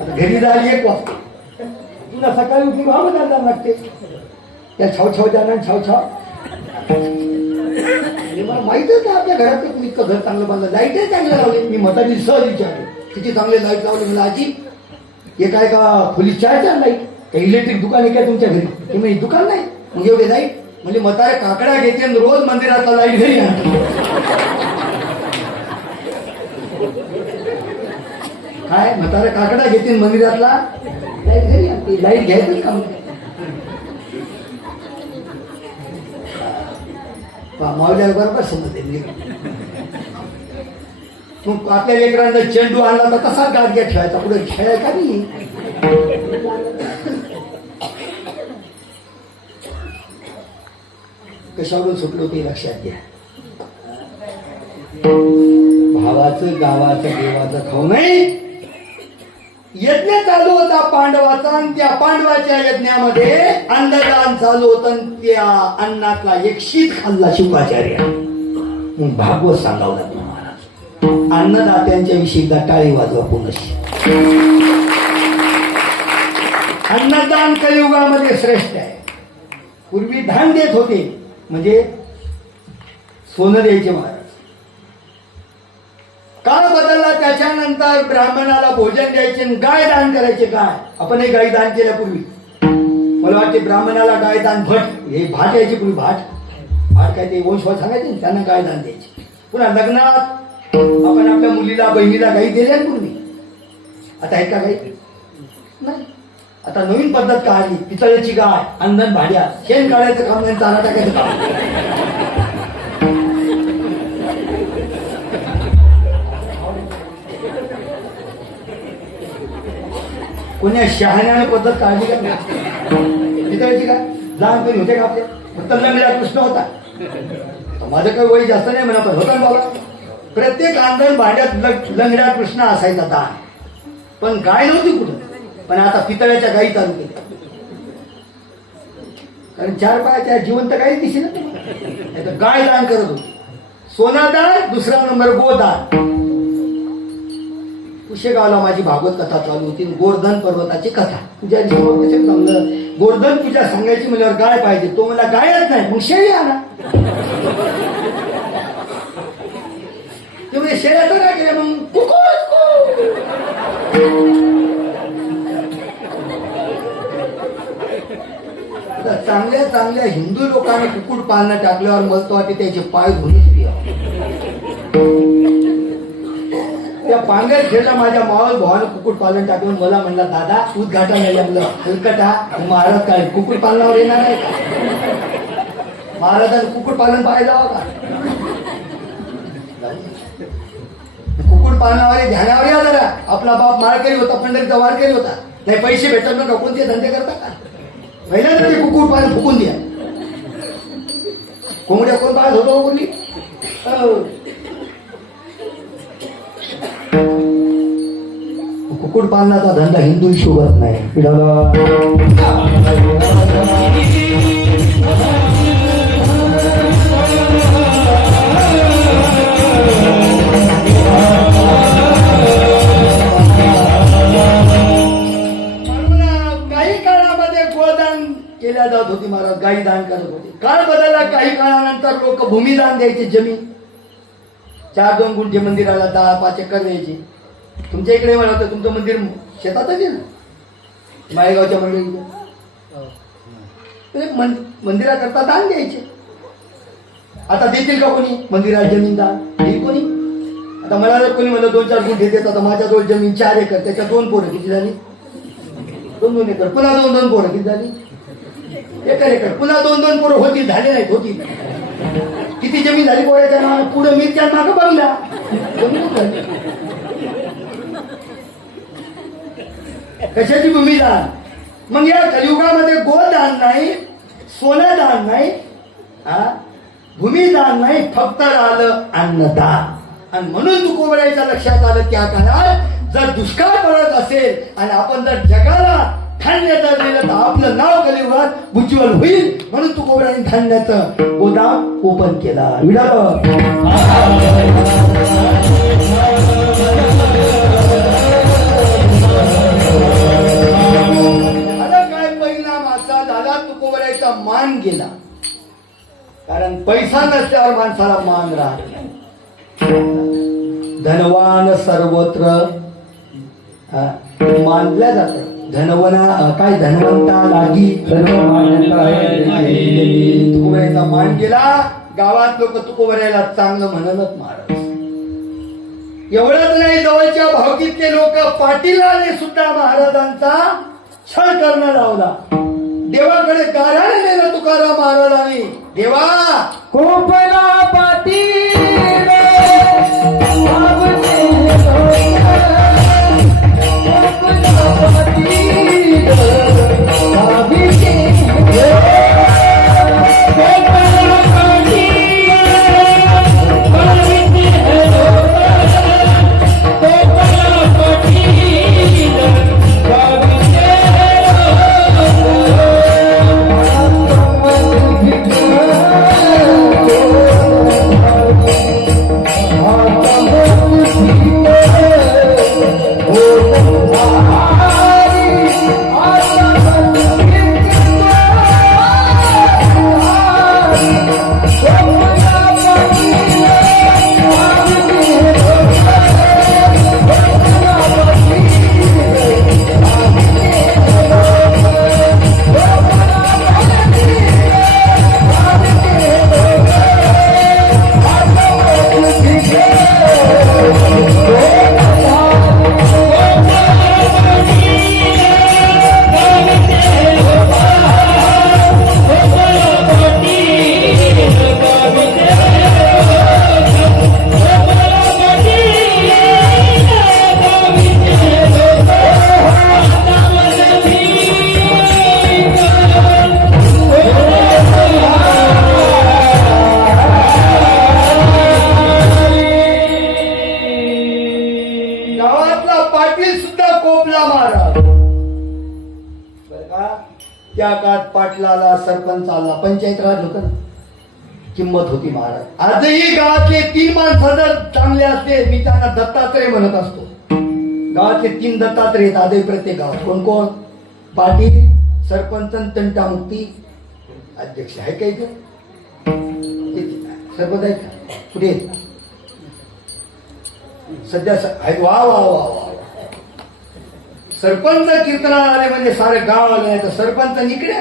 आता घरी जायला 1 वाजता तुला सकाळी उठून गावात जायला लागते. त्या छाव छावटानं छाव छाव मला माहितच नाही आपल्या घरात तुम्ही इतकं घर चांगलं बांधलं. लाईटही चांगलं लावले. मी म्हातारी सहज विचारले किती चांगले लाईट लावले. मला आजी हे काय का खोली 4 लाईट काही इलेक्ट्रिक दुकान आहे काय तुमच्या घरी? तुम्ही दुकान नाही मग एवढे लाईट म्हणजे म्हातारे काकडा घेते आणि रोज मंदिरातला लाईट घरी आणतो. काय म्हातारे काकडा घेते मंदिरातला लाईट घरी आणते. लाईट घ्यायचं का मावल्याला बरोबर समजते. मग आपल्या लेकरांना चेंडू आणला तर कसा गाडग्या ठेवायचा पुढे खेळायचा नाही. कशावरून सुटलो ते लक्षात घ्या. भावाचं गावाचं देवाचं खाऊ नाही. यज्ञ चालू होता पांडवाचा आणि त्या पांडवाच्या यज्ञामध्ये अन्नदान चालू होतं आणि त्या अन्नातला एक शीत खाल्ला शुक्राचार्य. मग भागवत सांगावं लागलं महाराज. अन्नदात्यांच्या विषयी टाळी वाजवा पुनश्च. अन्नदान कलियुगामध्ये श्रेष्ठ आहे. पूर्वी धान देत होते म्हणजे सोनं द्यायचे महाराज. काळ बदलला त्याच्यानंतर ब्राह्मणाला भोजन द्यायचे आणि गाय दान करायचे. काय आपणही गाय दान केल्यापूर्वी मला वाटते ब्राह्मणाला गाय दान भट हे भाट यायचे पूर्वी. भाट काय ते वंशवाद सांगायचे त्यांना गाय दान द्यायचे. पुन्हा लग्नात आपण आपल्या मुलीला बहिणीला गाई दिल्या पूर्वी. आता आहे का गाई? नाही. आता नवीन पद्धत काय आली. पितळेची गाय अंधन भाड्या शेण काढायचं काम नाही चारा टाकायचं काम. कोण्या शहाण्याने पद्धत काढली का? पितळेची गाय लहानपणी होते का आपले? फक्त लंगड्या कृष्ण होता. माझं काही वय जास्त नाही म्हणा पण होता बाबा. प्रत्येक अंधन भाड्यात लंगड्या कृष्ण असायचा दान. पण गाय नव्हती कुठं. पण आता पितळ्याच्या गायी चालू केल्या. कारण 4 पायाच्या जिवंत गायी दिसेल ना. गाय दान करत होती. सोनादान, दुसरा नंबर गोदान. कुशेगावला माझी भागवत कथा चालू होती. गोवर्धन पर्वताची कथा. तुझ्या जमलं गोवर्धन पूजा सांगायची म्हणल्यावर गाय पाहिजे. तो मला गायच नाही मग शेळी आणा. ते म्हणजे शेळ्याचं काय केलं मग चांगल्या चांगल्या हिंदू लोकांनी कुकुट पाळणं टाकल्यावर मला तो वाटते त्याचे पाय धुणीच त्या पांगल खेळला माझ्या मावळ भावानं कुकुट पालन टाकून मला म्हणला दादा उद्घाटन आहे आपलं हलकटा. महाराज काय कुकुट पालनावर येणार आहे का? महाराजांनी कुकुट पालन पाहायला हवं का? कुकुट पालनावर ध्यानावर या जरा. आपला बाप माळकरी होता पंढरीचा वारकरी होता. नाही पैसे भेटत नका कोणते धंदे करता का? पहिल्यांदा ते कुकुट पालन फुकून द्या. कोंबड्या कोण पाहत होतो बोलली. कुकुट पालनाचा धंदा हिंदू शोभत नाही. काही काळामध्ये गोदान केल्या जात होती महाराज. गाई दान करत होते. काळ बदलला. काही काळानंतर लोक भूमिदान द्यायचे. जमीन 4-2 गुंठे मंदिराला 10-5 एकर द्यायचे. तुमच्या इकडे म्हणा होतं तुमचं मंदिर शेतातच आहे ना माळेगावच्या मंदिर. मंदिराकरता दान द्यायचे. आता देतील का कोणी मंदिरात जमीन दान? देईल कोणी? आता मला जर कोणी म्हणलं 2-4 गुंठे देत. आता माझ्याजवळ जमीन 4 एकर त्याच्या 2 पोरं किती झाली? 2-2 एकर. पुन्हा 2-2 पोरं किती झाली? 1 एकर. पुन्हा 2-2 पोरं होती झाले नाहीत होती. किती जमीन झाली पोळ्याच्या नाव? पुढं मिरच्या मागं बघला. कशाची भूमिदान? मग या कलियुगामध्ये गोदान नाही सोनं दान नाही, भूमिदान नाही, फक्त राहिलं अन्नदान. आणि म्हणून तुकोबरायच्या लक्षात आलं त्या काळात जर दुष्काळ पडत असेल आणि आपण जर जगाला धान्य जर दिलं तर आपलं नाव कलियुगात उज्ज्वल होईल. म्हणून तुकोबराने धान्याचं गोदाम ओपन केला. आता काय परिणाम असा झाला, तुकोबरायचा मान गेला. कारण पैसा नसल्यावर माणसाला मान राहत नाही. धनवान सर्वत्र मानल्या जात. धनवंता लागी तुकोबरायचा मान गेला. गावात लोक तुकोबरायला चांगलं म्हणत महाराज. एवढंच नाही, जवळच्या भावकीतले लोक पाटीलाने सुद्धा महाराजांचा छळ करणं लावला. देवाकडे गाराने नेलं तुकाराम महाराजांनी. देवा कोपला पाटील त्या काळात पाटलाला, सरपंचाला, पंचायत राज होतं ना, किंमत होती महाराज. आजही गावातले 3 माणसं जर चांगले असते, मी त्यांना दत्तात्रय म्हणत असतो. गावातले 3 दत्तात्रय आहेत आजही प्रत्येक गावात. कोण कोण? पाटील, सरपंच, तंटामुक्ती अध्यक्ष. आहे का इथं? सरपंच आहेत का? कुठे सध्या आहेत? वा वा वा वा. सरपंच कीर्तनाला आले म्हणजे सारे गाव आले, तर सरपंच निकड्या.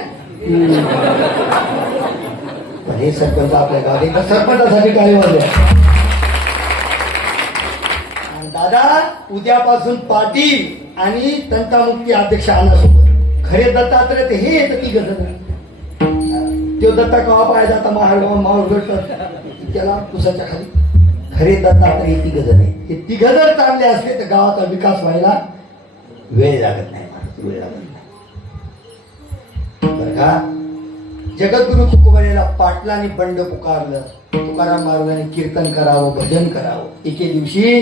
पण हे सरपंच आपल्या गावात एका सरपंचासाठी काय वाजले. दादा उद्यापासून पाटील आणि तंटामुक्ती अध्यक्ष आणण्यासोबत खरे दत्तात्रय ते हे येतं 3 जण. तो दत्ता कवा पाहायचा आता महागाव मावळ त्याला पुसाच्या खाली. खरे दत्तात्रय 3 जण आहे. हे 3 जर चांगले असले तर गावाचा विकास व्हायला वेळ लागत नाही. वेळ लागत नाही बरं का. जगद्गुरु तुकोबरायला पाटलांनी बंड पुकारलं. तुकाराम महाराजांनी कीर्तन करावं, भजन करावं. एके दिवशी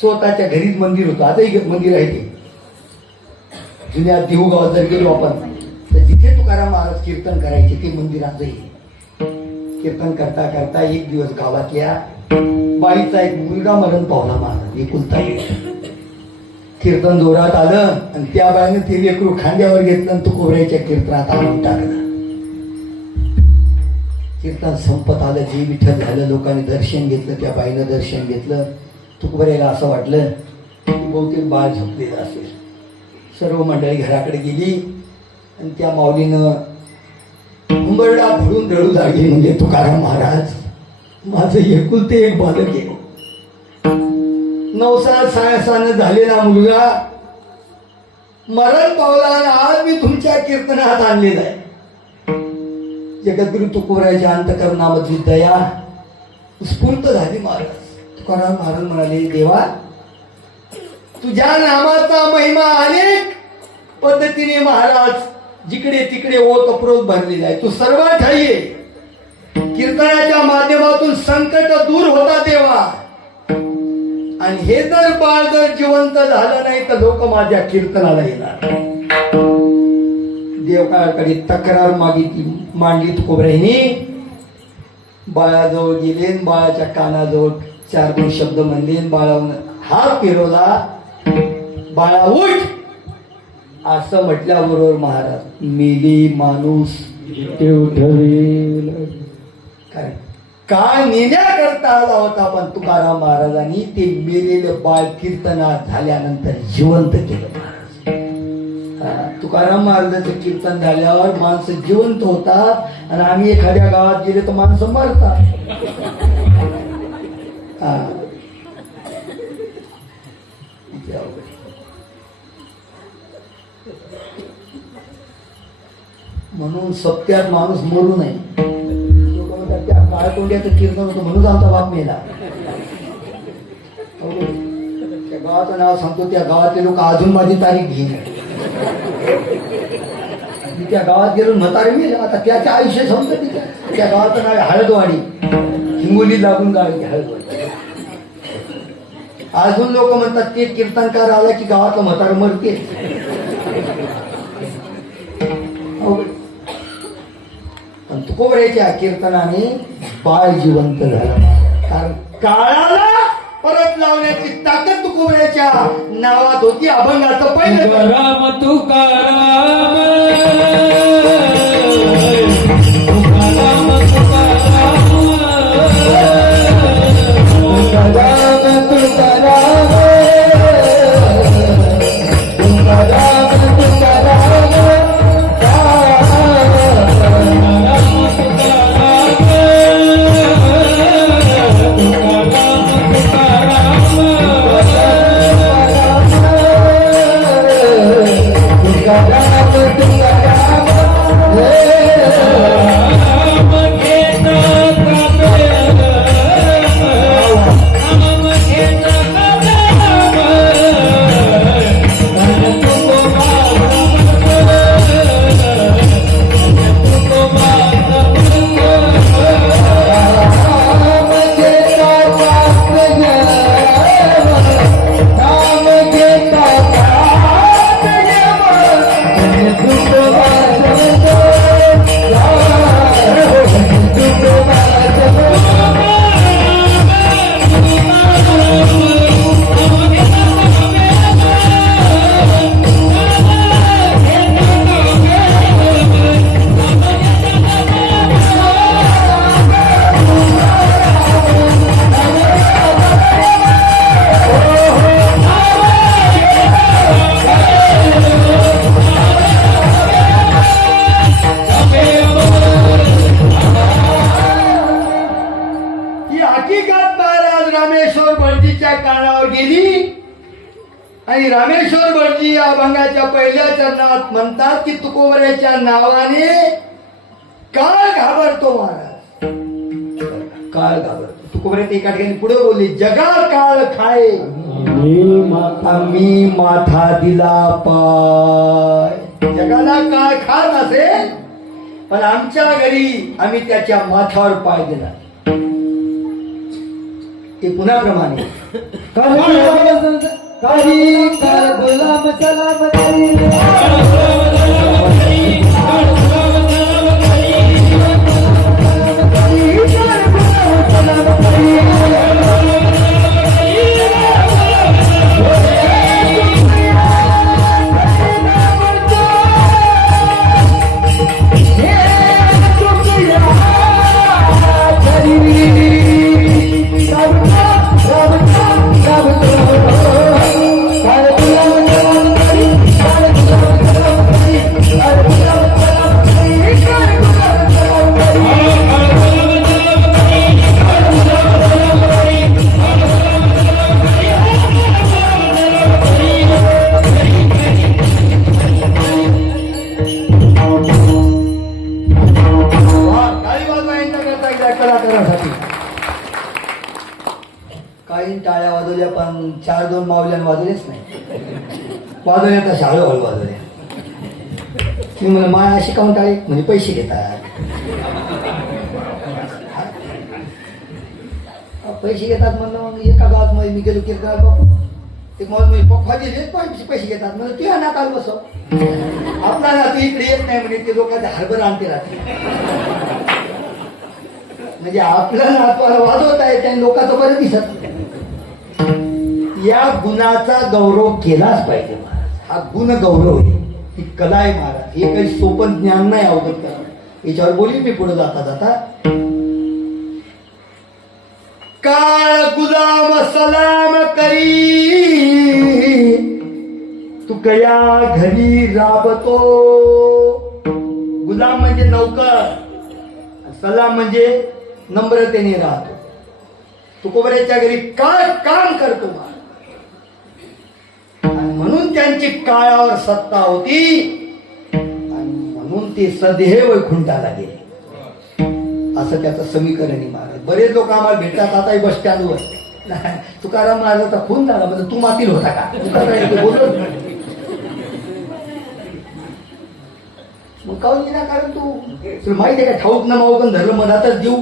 स्वतःच्या घरीच मंदिर होतं. आताही मंदिर आहे ते. जुन्या देहू गावात जर गेलो आपण तर जिथे तुकाराम महाराज कीर्तन करायचे ते मंदिर आजही. कीर्तन करता करता एक दिवस गावातल्या बाईचा एक मुलगा मरण पावला महाराज. एकुलता एक. कीर्तन जोरात आलं आणि त्या बाईने ते लेकरू खांद्यावर घेतलं आणि तुकोबरायच्या कीर्तनात आणून टाकलं. कीर्तन संपत आलं. जे विठ्ठल झालं. लोकांनी दर्शन घेतलं. त्या बाईनं दर्शन घेतलं. तुकोबरायला असं वाटलं की बहुतेक बाळ झोपलेलं असेल. सर्व मंडळी घराकडे गेली आणि त्या माऊलीनं उंबरडा भरून रडू लागली. म्हणजे तुकाराम महाराज, माझं एकुलते एक बालक आहे. 9 झालेला मुलगा मरण पावला आणि आज मी तुमच्या कीर्तनात आणलेला आहे. जगद्गुरु तुकोबरायच्या अंतकरणामधली दया स्फूर्त झाली महाराज. तुकाराम महाराज म्हणाले, देवा तुझ्या नामाचा महिमा अनेक पद्धतीने महाराज जिकडे तिकडे ओतप्रोत भरलेला आहे. तू सर्व ठाई आहे. कीर्तनाच्या माध्यमातून संकट दूर होता तेव्हा. आणि हे जर बाळ जर जिवंत झालं नाही तर लोक माझ्या कीर्तनाला येणार. देवकाळाकडे तक्रार मांडली तुकोबराईनी. बाळाजवळ गेले आणि बाळाच्या कानाजवळ 4-2 शब्द म्हणले. बाळावून हात फिरवला. बाळा उठ असं म्हटल्याबरोबर महाराज मेली माणूस काय काळ नेण्याकरता आला होता. पण तुकाराम महाराजांनी ते मेलेलं बाळ कीर्तनात झाल्यानंतर जिवंत केलं. तुकाराम महाराजांचं कीर्तन झाल्यावर माणसं जिवंत होतात आणि आम्ही एखाद्या गावात गेले तर माणसं मरतात. म्हणून सत्यात माणूस मरू नये. लोक म्हणतात त्या काळकोंड्याचं कीर्तन होतं म्हणून आमचा बाप मेला. त्या गावाचं नाव सांगतो. त्या गावातले लोक अजून माझी तारीख घेईन. मी त्या गावात गेलो म्हातारे मेले. आता त्याचे आयुष्य समजत. त्या गावाचं नाव आहे हळदवाडी. हिंगोली लागून गाव आहे हळदवाडी. अजून लोक म्हणतात ते कीर्तनकार आला की गावातलं म्हातारं मरते. पण तुकोबराईच्या कीर्तनाने बाळ जिवंत झालं. कारण काळाला परत लावण्याची ताकद तुकोबराईच्या नावात होती. अभंगाचं पहिलं राम तुकाराम आणि रामेश्वर भटजी या अभंगाच्या पहिल्या चरणात म्हणतात की तुकोबराईच्या नावाने काळ घाबरतो महाराज. काळ घाबरतो. तुकोबराई एका ठिकाणी पुढे बोलली जगा काळ खाय आम्ही माथा दिला पाय. जगाला काळ खात असेल पण आमच्या घरी आम्ही त्याच्या माथ्यावर पाय दिला. ते पुन्हा प्रमाणे काही काळ गुलाम सलाम काही टाळ्या वाजवल्या पण 4-2 मावल्यानं वाजवलेच नाही. वाजवल्या तर हळूहळू वाजवल्या. मी म्हणलं माय अशी काउंट टाळे म्हणजे पैसे घेतात. पैसे घेतात म्हणलं. मग एका गावात मध्ये मी गेलो किरकार बापू एक मला मी पप्पाचे पैसे घेतात म्हणजे तू ना काल बसव आपला ना तू इकडे येत नाही म्हणजे ते लोकांचे हरभर आणते राहते. म्हणजे आपलं नातवाला वाजवत आहे त्या लोकांचं बरं दिसत नाही. या गुणाचा गौरव केलाच पाहिजे महाराज. हा गुण गौरव आहे, ही कला आहे महाराज. हे काही सोपं ज्ञान नाही अवगत करणं. याच्यावर बोली मी पुढे जाता जाता. काळ गुलाम सलाम करी तू कया घरी राबतो. गुलाम म्हणजे नौकर, सलाम म्हणजे नम्रतेने राहतो. तुकोबऱ्याच्या घरी काय काम करतो आणि म्हणून त्यांची काळावर सत्ता होती आणि म्हणून ते सदैव वैकुंठाला गेले. असं त्याचं समीकरण आहे महाराज. बरेच लोक आम्हाला भेटतात आताही बस स्टँडवर. तुकाराम महाराजाचा खून झाला म्हणजे तू मातील होता का तुकाराम बोलत नाही. मग काऊन गेला कारण तू माहिती आहे का ठाऊक ना माऊकन धरलं मनातच देऊ.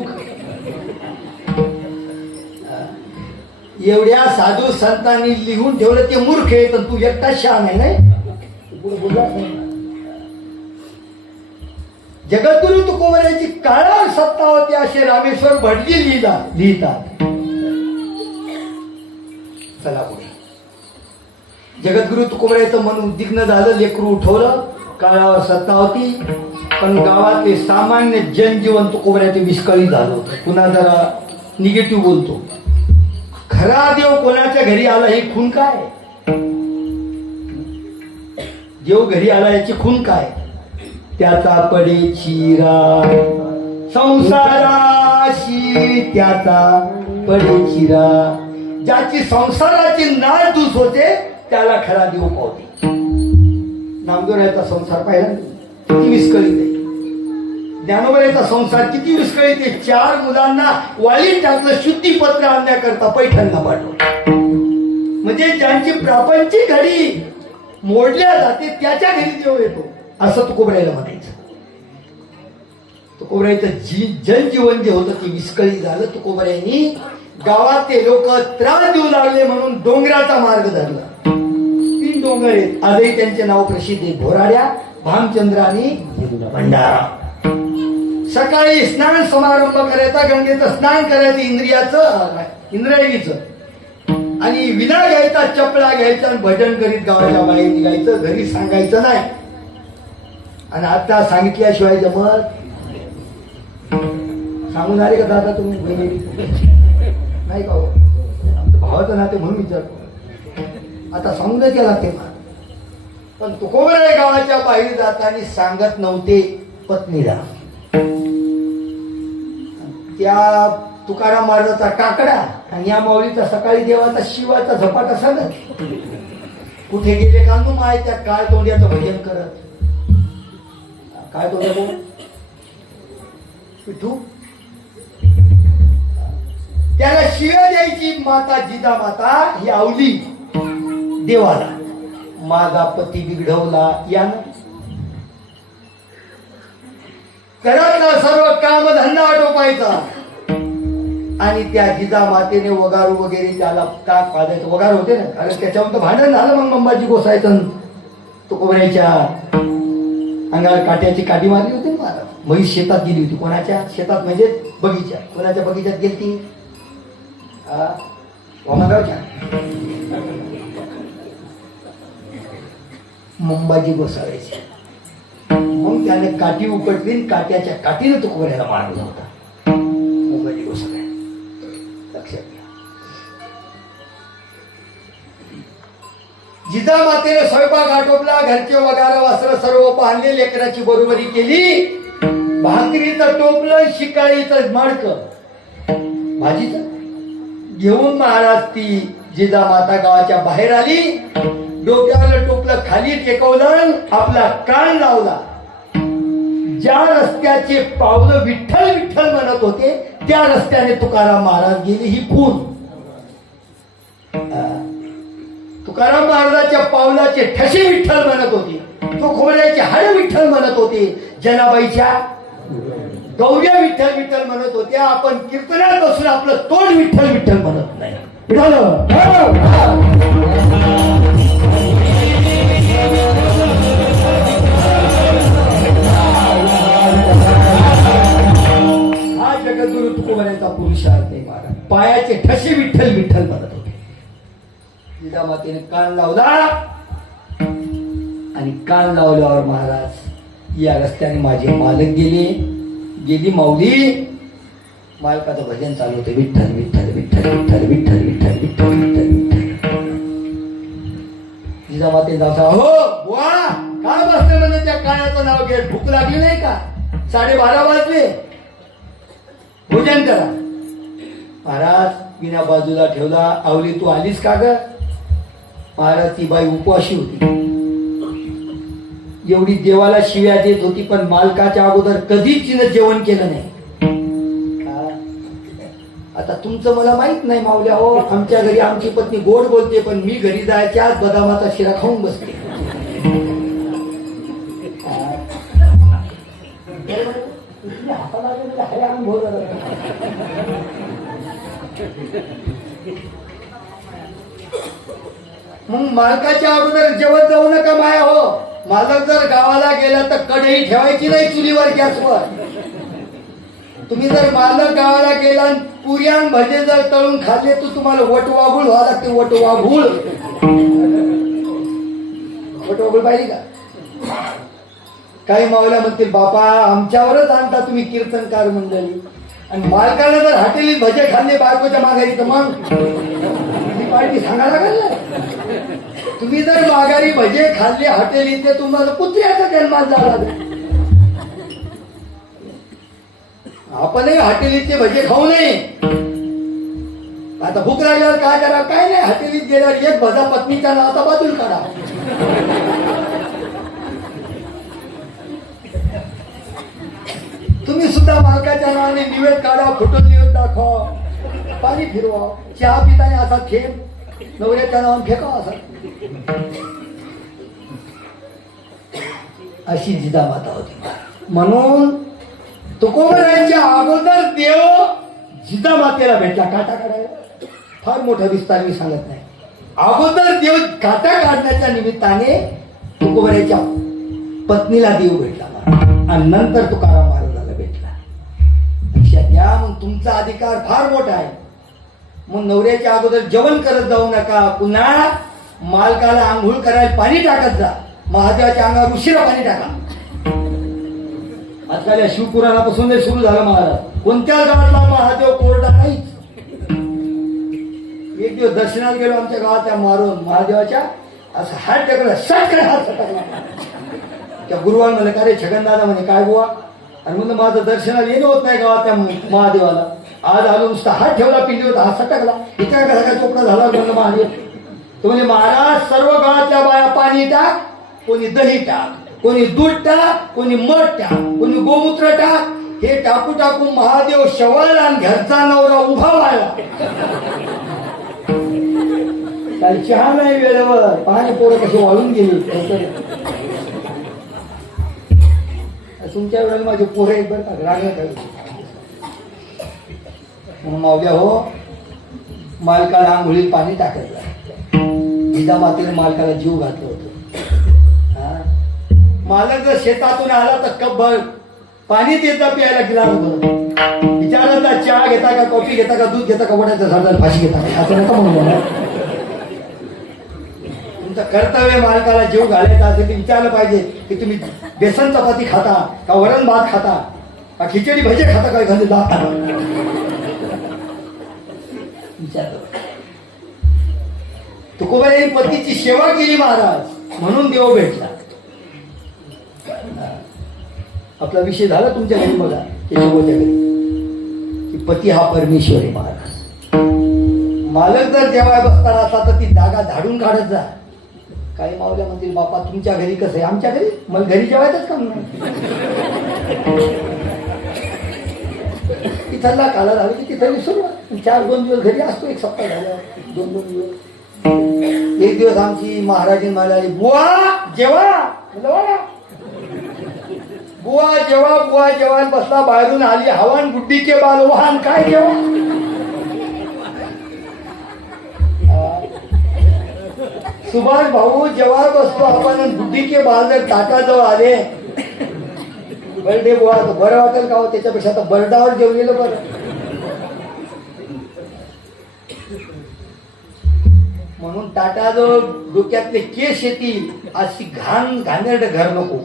एवढ्या साधू संतांनी लिहून ठेवलं ते मूर्ख आहे तर तू एकटा शहाण आहे नाही पुढे बोललाच नाही. जगद्गुरु तुकोबऱ्याची काळावर सत्ता होती असे रामेश्वर भटजी लिहितात. चला पुढे. जगद्गुरु तुकोबऱ्याचं मन उद्विग्न झालं, लेकरू उठवलं, काळावर सत्ता होती पण गावातले सामान्य जनजीवन तुकोबऱ्याचे विस्कळीत झालं होतं. पुन्हा जरा निगेटिव्ह बोलतो. खरा देव कोणाच्या घरी आला हे खून काय? देव घरी आला याची खून काय? त्याचा पडे चिरा संसाराशी, त्याचा पडे चिरा. ज्याची संसाराची नाळ दूस होते त्याला खरा देव पावते. नामदेवरायाचा संसार पाहिला किती विस्कळीत आहे. ज्ञानोबरायाचा संसार किती विस्कळीत आहे. 4 मुलांना वाळीत टाकलं शुद्धीपत्र आणण्याकरता पैठणला पाठवलं. म्हणजे ज्यांची प्रापंचिक घडी मोडल्या जाते त्याच्या घरी देव येतो असं तुकोबरायला म्हणायचं. तुकोबरायचं जनजीवन जे होतं ते विस्कळीत झालं. तुकोबरायांनी गावातले लोक त्रास देऊ लागले म्हणून डोंगराचा मार्ग धरला. 3 डोंगर आहेत आजही त्यांचे नाव प्रसिद्ध आहे. घोराड्या, भामचंद्र आणि भंडारा. सकाळी स्नान समारंभ करायचा, गंगेचं स्नान करायचं इंद्रायणीचं आणि विना घ्यायचा, चपला घ्यायचा आणि भजन करीत गावाच्या बाहेर निघायचं. घरी सांगायचं नाही. आणि आता सांगितल्याशिवाय जमत सांगून आले का दादा तुम्ही नाही का? आमचं भावाचं नाते म्हणून विचारतो. आता सांगून केला ते पण तुकोबराय गावाच्या बाहेर जाताना सांगत नव्हते पत्नीला. त्या तुकाराम महाराजाचा काकडा आणि या माऊलीचा सकाळी देवाचा शिवाचा झपाटा सांगत कुठे गेले का नु माय त्या काय तोंड्याचं भजन करत. काय तोंड्या बोल पिठू. त्याला शिव्या द्यायची माता जिजामाता ही आवली देवाला. माझा पती बिघडवला यानं. घरातला सर्व काम धंदा आटोपायचा आणि त्या जिजामातेने वगारू वगैरे त्याला टाक पाजायचं. वगार होते ना कारण त्याच्यावर तर भांडण झालं. मग अंबाजी गोसायचं तुकोबऱ्याच्या अंगावर काट्याची काठी मारली होती ना महाराज. म्हैस शेतात गेली होती. कोणाच्या शेतात म्हणजे बगीचा. कोणाच्या बगीचात गेली ती वामागावच्या अंबाजी गोसाव्याची. मग त्याने काठी उपटली, काट्याच्या काठीने तुकोबऱ्याला मारला होता अंबाजी गोसाव्या. लक्षात घ्या. जिजामातेने स्वयंपाक आटोपला, घरचे वगार वस्त्र सर्व पाहले, लेकराची बरोबरी केली. भाकरीचं टोपलं, शिकाळीचं माडकं भाजीचं घेऊन महाराज ती जिजामाता गावाच्या बाहेर आली. डोक्यावर टोपलं खाली टेकवलं, आपला कान लावला. ज्या रस्त्याचे पावलं विठ्ठल विठ्ठल म्हणत होते त्या रस्त्याने तुकाराम महाराज गेले. ही खून. तुकाराम महाराजाच्या पावलाचे ठसे विठ्ठल म्हणत होते तो खोबऱ्याची हाड विठ्ठल म्हणत होते, जनाबाईच्या गौऱ्या विठ्ठल विठ्ठल म्हणत होत्या. आपण कीर्तनात बसून आपलं तोंड विठ्ठल विठ्ठल म्हणत नाही. झालं. हा जगद्गुरु तुकोबऱ्याचा पुरुषार्थ आहे महाराज. पायाचे ठसे विठ्ठल विठ्ठल म्हणत होते. जिजामातेने कान लावला आणि कान लावल्यावर महाराज या रस्त्याने माझे मालक गेली माऊली. मालकाचं भजन चालू होतं, विठ्ठल विठ्ठल विठ्ठल विठ्ठल विठ्ठल विठ्ठल विठ्ठल विठ्ठल विठ्ठल. जिजामाते जाऊ हो बुवा काय बसले म्हणजे त्या काळाचं नाव घे, भूक लागली नाही का? 12:30 वाजले, भोजन करा. महाराज विना बाजूला ठेवला. आवली तू आलीस का ग? महाराज ती बाई उपवाशी होती. एवढी देवाला शिव्या देत होती, पण मालकाच्या अगोदर कधीच तिनं जेवण केलं नाही. आता तुमचं मला माहित नाही माऊल्या हो, आमच्या घरी आमची पत्नी गोड बोलते, पण मी घरी जायच्या आज बदामाचा शिरा खाऊन बसते. मग मालकाच्या अगोदर जेवत जाऊ नका माया हो. मालक जर गावाला गेला तर कढई ठेवायची नाही चुलीवर गॅसवर. तुम्ही जर मालक गावाला गेला आणि पुऱ्यान भजे जर तळून खाल्ले तर तुम्हाला वटवाघूळ व्हावं लागते. वटवाघूळ पाहिजे का? काही मावल्या म्हणतील बापा आमच्यावरच आणता तुम्ही कीर्तनकार मंडळी, आणि मालकाला जर हॉटेलीत भजे खाल्ले बायकोच्या माघारी तर मग पार्टी सांगायला लागल. तुम्ही जर माघारी भजे खाल्ले हॉटेलीत तर तुम्हाला कुत्र्याचा जन्मात झाला. आपणही हॉटेलीतले भजे खाऊ नये. आता भूक लागल्यावर काय करा? काय नाही, हॉटेलीत गेल्यावर एक भजा पत्नीच्या नावाचा बाजूला काढा. तुम्ही सुद्धा मालकाच्या नावाने निवेद काढा, फोटो निवेद दाखवा, पाणी फिरवा, चहा पिताना असा थेंब नवऱ्याच्या नावाने फेका असा. अशी जिजामाता होती. म्हणून तुकोबरायांच्या अगोदर देव जिजामातेला भेटला काटा काढायला. फार मोठा विस्तार मी सांगत नाही. अगोदर देव काटा काढण्याच्या निमित्ताने तुकोबरायांच्या पत्नीला देव भेटला आणि नंतर तुकाराम महाराजाला भेटला. लक्षात घ्या. मग तुमचा अधिकार फार मोठा आहे. मग नवऱ्याच्या अगोदर जेवण करत जाऊ नका. पुन्हा मालकाला आंघोळ करायला पाणी टाकत जा. महादेवाच्या अंगावर उशिरा पाणी टाका. आजकाल या शिवपुराणापासून जे सुरू झालं महाराज, कोणत्या गावातला महादेव कोरडा नाहीच. एक दिवस दर्शनाला गेलो आमच्या गावात, मारून महादेवाच्या असं हात टाकला, सटकन हात सटकला. त्या गुरुवार म्हणलं का रे छगनदादा म्हणे काय बुवा? आणि म्हणलं माझं दर्शनाला येणं होत नाही गावात त्या महादेवाला. आज आलो नुसता हात ठेवला पिंडीवर, हात सटकला. इतका कसा काय चोपडा झाला म्हणलं महादेव. तो म्हणजे महाराज सर्व गावातल्या बाया पाणी टाक, कोणी दही टाक, कोणी दूध टाक, कोणी मध टाक, कोणी गोमूत्र टाक. हे टाकू टाकू महादेव शवळला आणि घरचा नवरा उभा व्हायला. काही चहा नाही वेळेवर, पाणी पोरं कशी वाळून गेली. तुमच्या वेळेला माझे पोरं एक बरं का रागत म्हणून मावल्या हो, मालकाला आंघोळीत पाणी टाकायचं. जिजामातेने मालकाला जीव घातलं होतं. मालक जर शेतातून आला तर कपभर पाणी देता प्यायला गिलास भर. विचारायचा चहा घेता का, कॉफी घेता का, दूध घेता का, वडाचा झाडाला फाशी घेता का, असं नका म्हणून. तुमचं कर्तव्य मालकाला जीव घालायचा असेल ते विचारलं पाहिजे की तुम्ही बेसन चपाती खाता का, वरण भात खाता का, खिचडी भजे खाता का, एखादी दात खाता. विचारलं. तुकोबाई पतीची सेवा केली महाराज, म्हणून देव भेटला. आपला विषय झाला तुमच्या घरी बघा, केशवच्या घरी की पती हा परमेश्वर आहे महाराज. मालक जर जेव्हा बसताना असता तर ती जागा झाडून काढत जा. काही मावल्या म्हणतील बापा तुमच्या घरी कसं आहे, आमच्या घरी मला घरी जेवायचंच काम नाही. तिथला काला झाला की तिथं विसरू. 4-2 दिवस घरी असतो, एक सप्ताह झाला, 2-2 दिवस. एक दिवस आमची महाराजी म्हणाली बुवा जेवा. म्हणलं, "वा ना." बुवा जेवण बसला, बाहेरून आली हवान गुड्डी के बाल वाहन काय जेव्हा सुभाष भाऊ जेव्हा बसतो आपण आणि गुड्डी के बाल जर ताटाजवळ आले बर्डे बुवा तर बरं वाटेल का हो? त्याच्यापेक्षा तर बर्डावर जेवलेलं बरं. म्हणून टाटाजवळ डोक्यातले केस येतील अशी घाणेरड घर नको.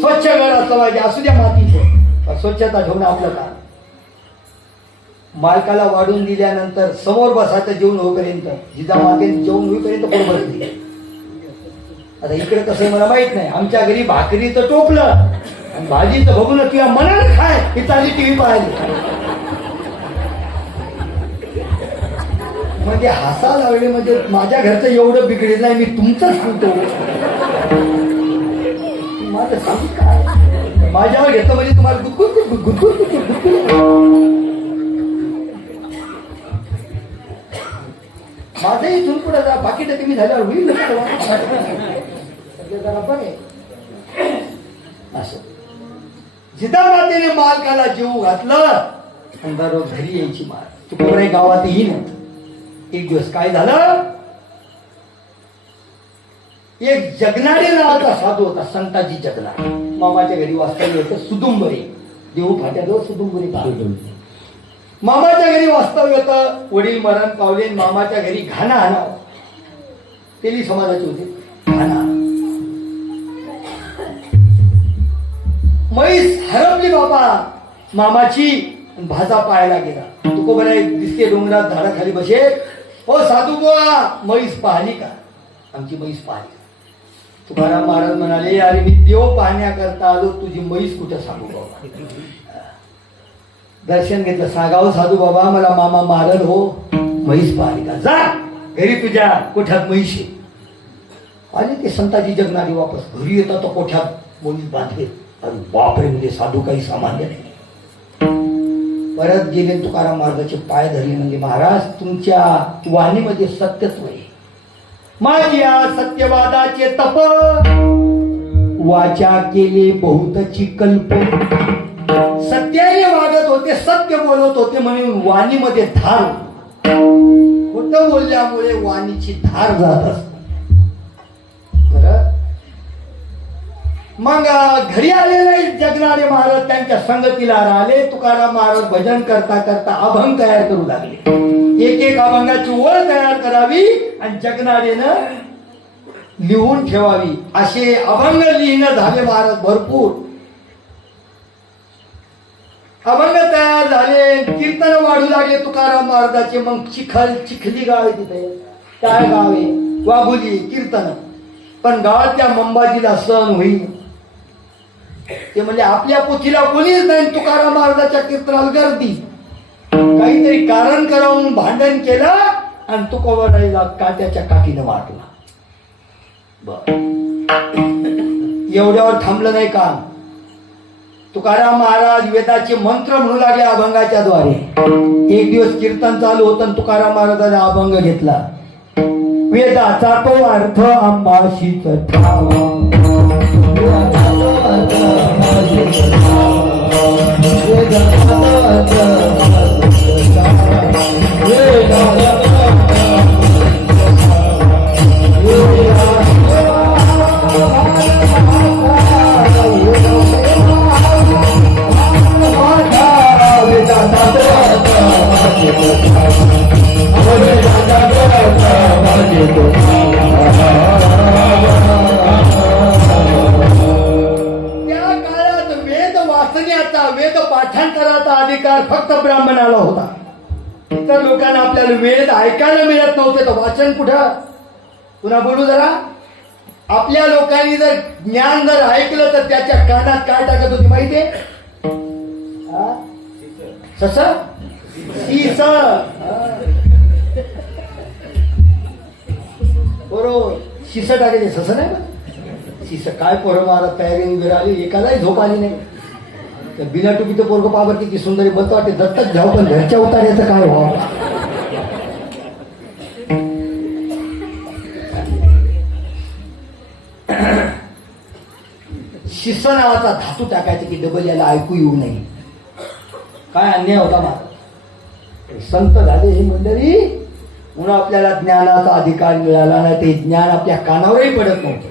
स्वच्छ घर असलं पाहिजे, असू द्या मातीचं, स्वच्छता ठेवणं आपलं काम. मालकाला वाढून दिल्यानंतर समोर बसायचं जेवण होईपर्यंत, जिजामातेने जेवण होईपर्यंत कोण बसली. आता इकडे कसं मला माहित नाही, आमच्या घरी भाकरीचं टोपलं आणि भाजीचं बघून किंवा मनात खाय ही चालली टीव्ही पाहिली. म्हणजे हसा लागले म्हणजे माझ्या घरचं एवढं बिघडेल नाही, मी तुमचं सांगतो. माझं सांगू काय माझ्यावर घेतो म्हणजे तुम्हाला माझं इथून पुढे जा बाकी तर कमी झाल्यावर होईल जरा बरे. असं जिजामातेने मालकाला जीव घातलं आणि दररोज घरी यायची माल. तुकडे गावात येईन. एक दिवस काय झालं, एक जगनाडे नावाचा साधू होता, संताजी जगनाडे. मामाच्या घरी वास्तव्य होतं सुदुंबरी, देऊ फाट्याजवळ सुदुंबरी गाव. मामाच्या घरी वास्तव्य होतं. वडील मरण पावले. मामाच्या घरी घाणा हाणा तेली समाजाचे होते. घाणा म्हैस हरपली बाबा मामाची, भाजा पाहायला गेला. तुकोबरा एक दिसते डोंगरात झाडाखाली बसे. हो साधू बुवा, म्हैस पाहिली का? आमची म्हैस पाहिली. तुकाराम महाराज म्हणाले, अरे मी देव पाहण्याकरता आलो, तुझी म्हैस कुठं सांगू बाबा. दर्शन घेतलं. सांगावं साधू बाबा, मला मामा मारल हो, म्हैस पाहिली का? जा घरी तुझ्या कोठ्यात म्हैस आहे. आले ते संताजी जगनाडे वापस घरी येतात तर कोठ्यात म्हैस बांधले. अरे बापरे, म्हणजे साधू काही सामान्य नाही. परत गेले तुकाराम महाराजाचे पाय धरले. म्हणजे महाराज, तुमच्या वाणीमध्ये सत्यत्व आहे. माझ्या सत्यवादाचे तप, वाचा केले बहुतची कल्प. सत्याने वागत होते, सत्य बोलत होते म्हणून वाणीमध्ये धार. खोटं बोलल्यामुळे वाणीची धार जात असते. मग घरी आलेले जगनाडे महाराज त्यांच्या संगतीला राहिले. तुकाराम महाराज भजन करता करता अभंग तयार करू लागले. एक एक अभंगाची ओळ तयार करावी आणि जगनाडेनं लिहून ठेवावी. असे अभंग लिहिणं झाले महाराज भरपूर. अभंग तयार झाले. कीर्तन वाढू लागले तुकाराम महाराजाचे. मग चिखली गाव आहे तिथे, काय गाव आहे वाघुली, कीर्तन. पण गावातल्या मंबाजीला सण होईल. ते म्हणजे आपल्या पोथीला कोणीच नाही, तुकाराम महाराजाच्या कीर्तनाला गर्दी. काहीतरी कारण करावून भांडण केलं आणि तुकोबराईला काट्याच्या काठीनं मारला. बर, एवढ्यावर थांबलं नाही काम. तुकाराम महाराज वेदाचे मंत्र म्हणू लागले अभंगाच्या द्वारे. एक दिवस कीर्तन चालू होतं आणि तुकाराम महाराजाने अभंग घेतला. वेदाचा तो अर्थ आंबाशीच ठावा, वेद पाठांतराचा अधिकार फक्त ब्राह्मणाला होता. इतर लोकांना आपल्याला वेद ऐकायला मिळत नव्हते, तर वाचन कुठं? पुन्हा बोलू जरा. आपल्या लोकांनी जर ज्ञान जर ऐकलं तर त्याच्या कानात काय टाकत होती माहितीये? सस सीस. बरोबर, शिस टाकायचे, सस नाही का? शिस. काय पोरं महाराज तयारी उभी राहिली, एकालाही झोप आली नाही. बिना टुपीचं पोरगं पावर किती सुंदर बस वाटते. दत्तक घ्यावं पण घरच्या उतार्याचं काय व्हावं. शिस्त नावाचा धातू टाकायचा की डबल याला ऐकू येऊ नये. काय अन्याय होता माझा. संत झाले ही मंडळी म्हणून आपल्याला ज्ञानाचा अधिकार मिळाला नाही. ते ज्ञान आपल्या कानावरही पडत नव्हतं.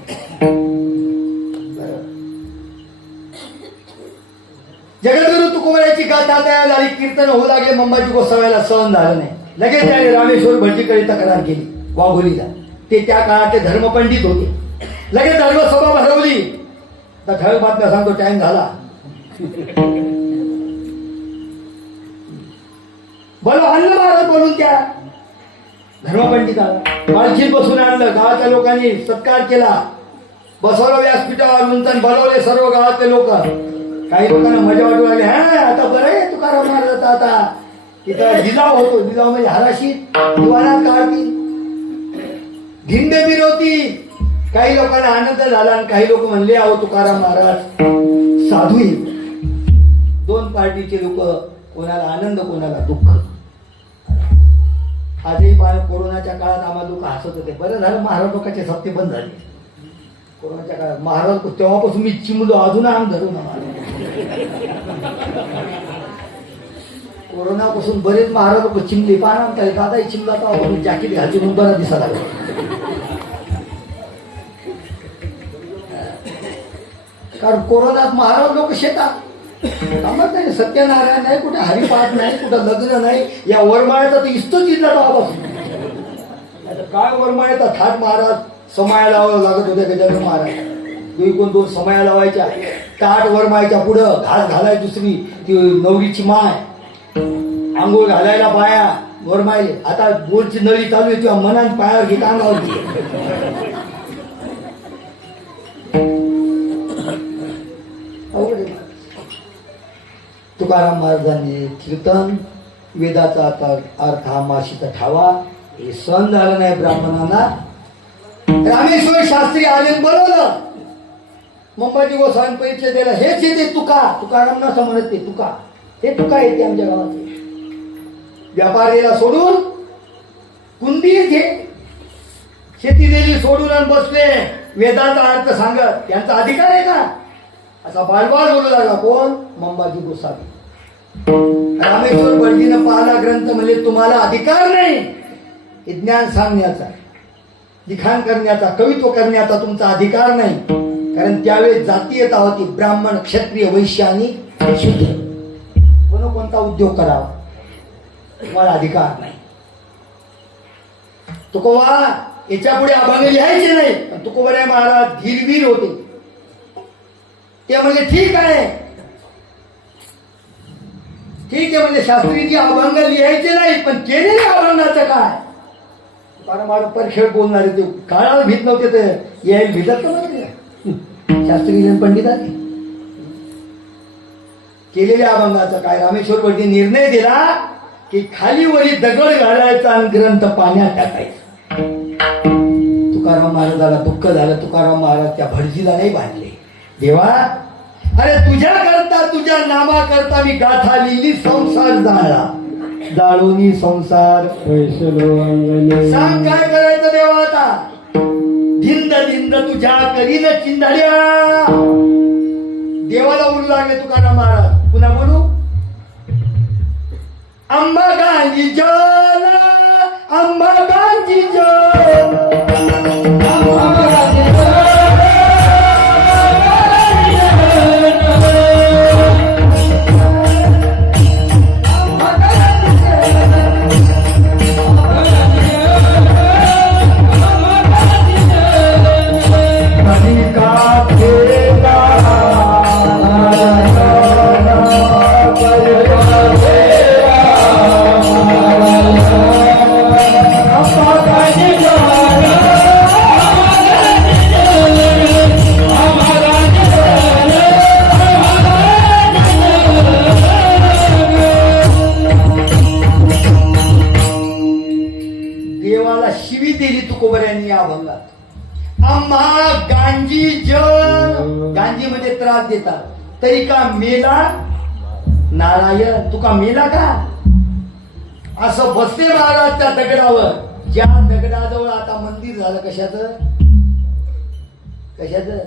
जगद्गुरु तुकोबराची गाथा तयार झाली, कीर्तन होऊ लागले. मंबाजी गोसाव्याला सहन झालं नाही. लगेच त्याने रामेश्वर भटजीकडे तक्रार केली वाघोलीला. ते त्या काळातले धर्मपंडित होते. लगेच धर्मसभा भरवली. तर ठळक बातम्या सांगतो, टाइम झाला. बोलो आणलं महाराज बोलून त्या धर्मपंडिताला पालखीत बसून आणलं. गावाच्या लोकांनी सत्कार केला. बसवलं व्यासपीठावर उंचन, बोलवले सर्व गावातले लोक. काही लोकांना मजा वाटू लागली. हा आता बरं आहे तुकाराम महाराज. आता तिथं लिलाव होतो. लिलाव म्हणजे हराशी दिवाणात काढतील, धिंडे मिरवती. काही लोकांना आनंद झाला आणि काही लोक म्हणले अहो तुकाराम महाराज साधू आहेत. दोन पार्टीचे लोक, कोणाला आनंद कोणाला दुःख. आजही कोरोनाच्या काळात आम्हाला लोक हसत होते. बरं झालं महाराज लोकांचे सप्ते बंद झाले कोरोनाच्या काळात. महाराज तेव्हापासून मी चिमलो, अजून आम धरून आम्हाला. कोरोनापासून बरेच महाराज लोक चिमले. पाहा ना दादाही चिमला तर जॅकेट घालची म्हणून बरा दिसायला लागला. कारण कोरोनात महाराज लोक शेतात थांबत नाही. सत्यनारायण नाही, कुठे हरिपाठ नाही, कुठं लग्न नाही. या वरमाळ्याचा तर इस्तोच जिल्हा गावापासून. काय वरमाळ्याचा थाट महाराज समाया लावावं लागत होत्या गजानन महाराज. दोन समाया लावायच्या. ताट वरमाळ्याच्या पुढं घास घालाय दुसरी ती नवरीची माय, आंघोळ घालायला पाया वरमाय. आता बोरची नळी चालू आहे किंवा मनात पायावर घेत अंगावरती. तुकाराम महाराजांनी कीर्तन, वेदाचा अर्थ हा माशीचा ठावा, हे सहन झालं नाही ब्राह्मणांना. रामेश्वर शास्त्री आले, बोलवलं. मंबाजी गोसावी परिचय दिला. हेच येते तुका. तुकाराम नसं म्हणत ते तुका. हे तुका येते आमच्या गावात. व्यापारीला सोडून कुंदी येते. शेती दिली सोडून आणि बसले वेदाचा अर्थ सांगत. यांचा अधिकार आहे का असा बालबाल बोलू लागला. कोण? मंबाजी गोसावी. रामेश्वर भटजीनं पाहिला ग्रंथ म्हणजे तुम्हाला अधिकार नाही हे ज्ञान सांगण्याचा, लिखाण करण्याचा, कवित्व करण्याचा तुमचा अधिकार नाही. कारण त्यावेळेस जातीयता होती. ब्राह्मण, क्षत्रिय, वैश्य आणि शूद्र. कोणता उद्योग करावा तुम्हाला अधिकार नाही. तुकोबा याच्या पुढे अभंग लिहायचे नाही. तुकोबराय महाराज धीरवीर होते. ते म्हणजे ठीक आहे, ठीक आहे म्हणजे शास्त्रीची अभंग लिहायचे नाही, पण केलेल्या अभंगाचं काय. कारण मला परखेड बोलणारे ते काळाला भीत नव्हते. ते यायला भिजत नव्हते शास्त्री पंडितांनी. केलेल्या अभंगाचं काय. रामेश्वर भटजी निर्णय दिला की खालीवरी दगड घालायचा आणि ग्रंथ पाण्यात टाकायचा. तुकाराम महाराजाला दुःख झालं. तुकाराम महाराज त्या भटजीला नाही बांधले. देवा अरे तुझ्या करता, तुझ्या नामा करता मी गाथा लिहिली. संसार जाळला, जाळोनी संसार. सांग काय करायचं देवा आता. धिंद धिंद तुझ्या करीन चिंधाड्या. देवाला बोलू लागले तुकाराम महाराज. पुन्हा बोलू. अंबा गांधी जल, अंबा गांधी जल, अंबा गांधी जल. गांजी म्हणजे त्रास देतात. तरी का मेला नारायण, तुका मेला का असं बसते महाराजच्या दगडावर. ज्या दगडाजवळ आता मंदिर झालं. कशाचं कशाचं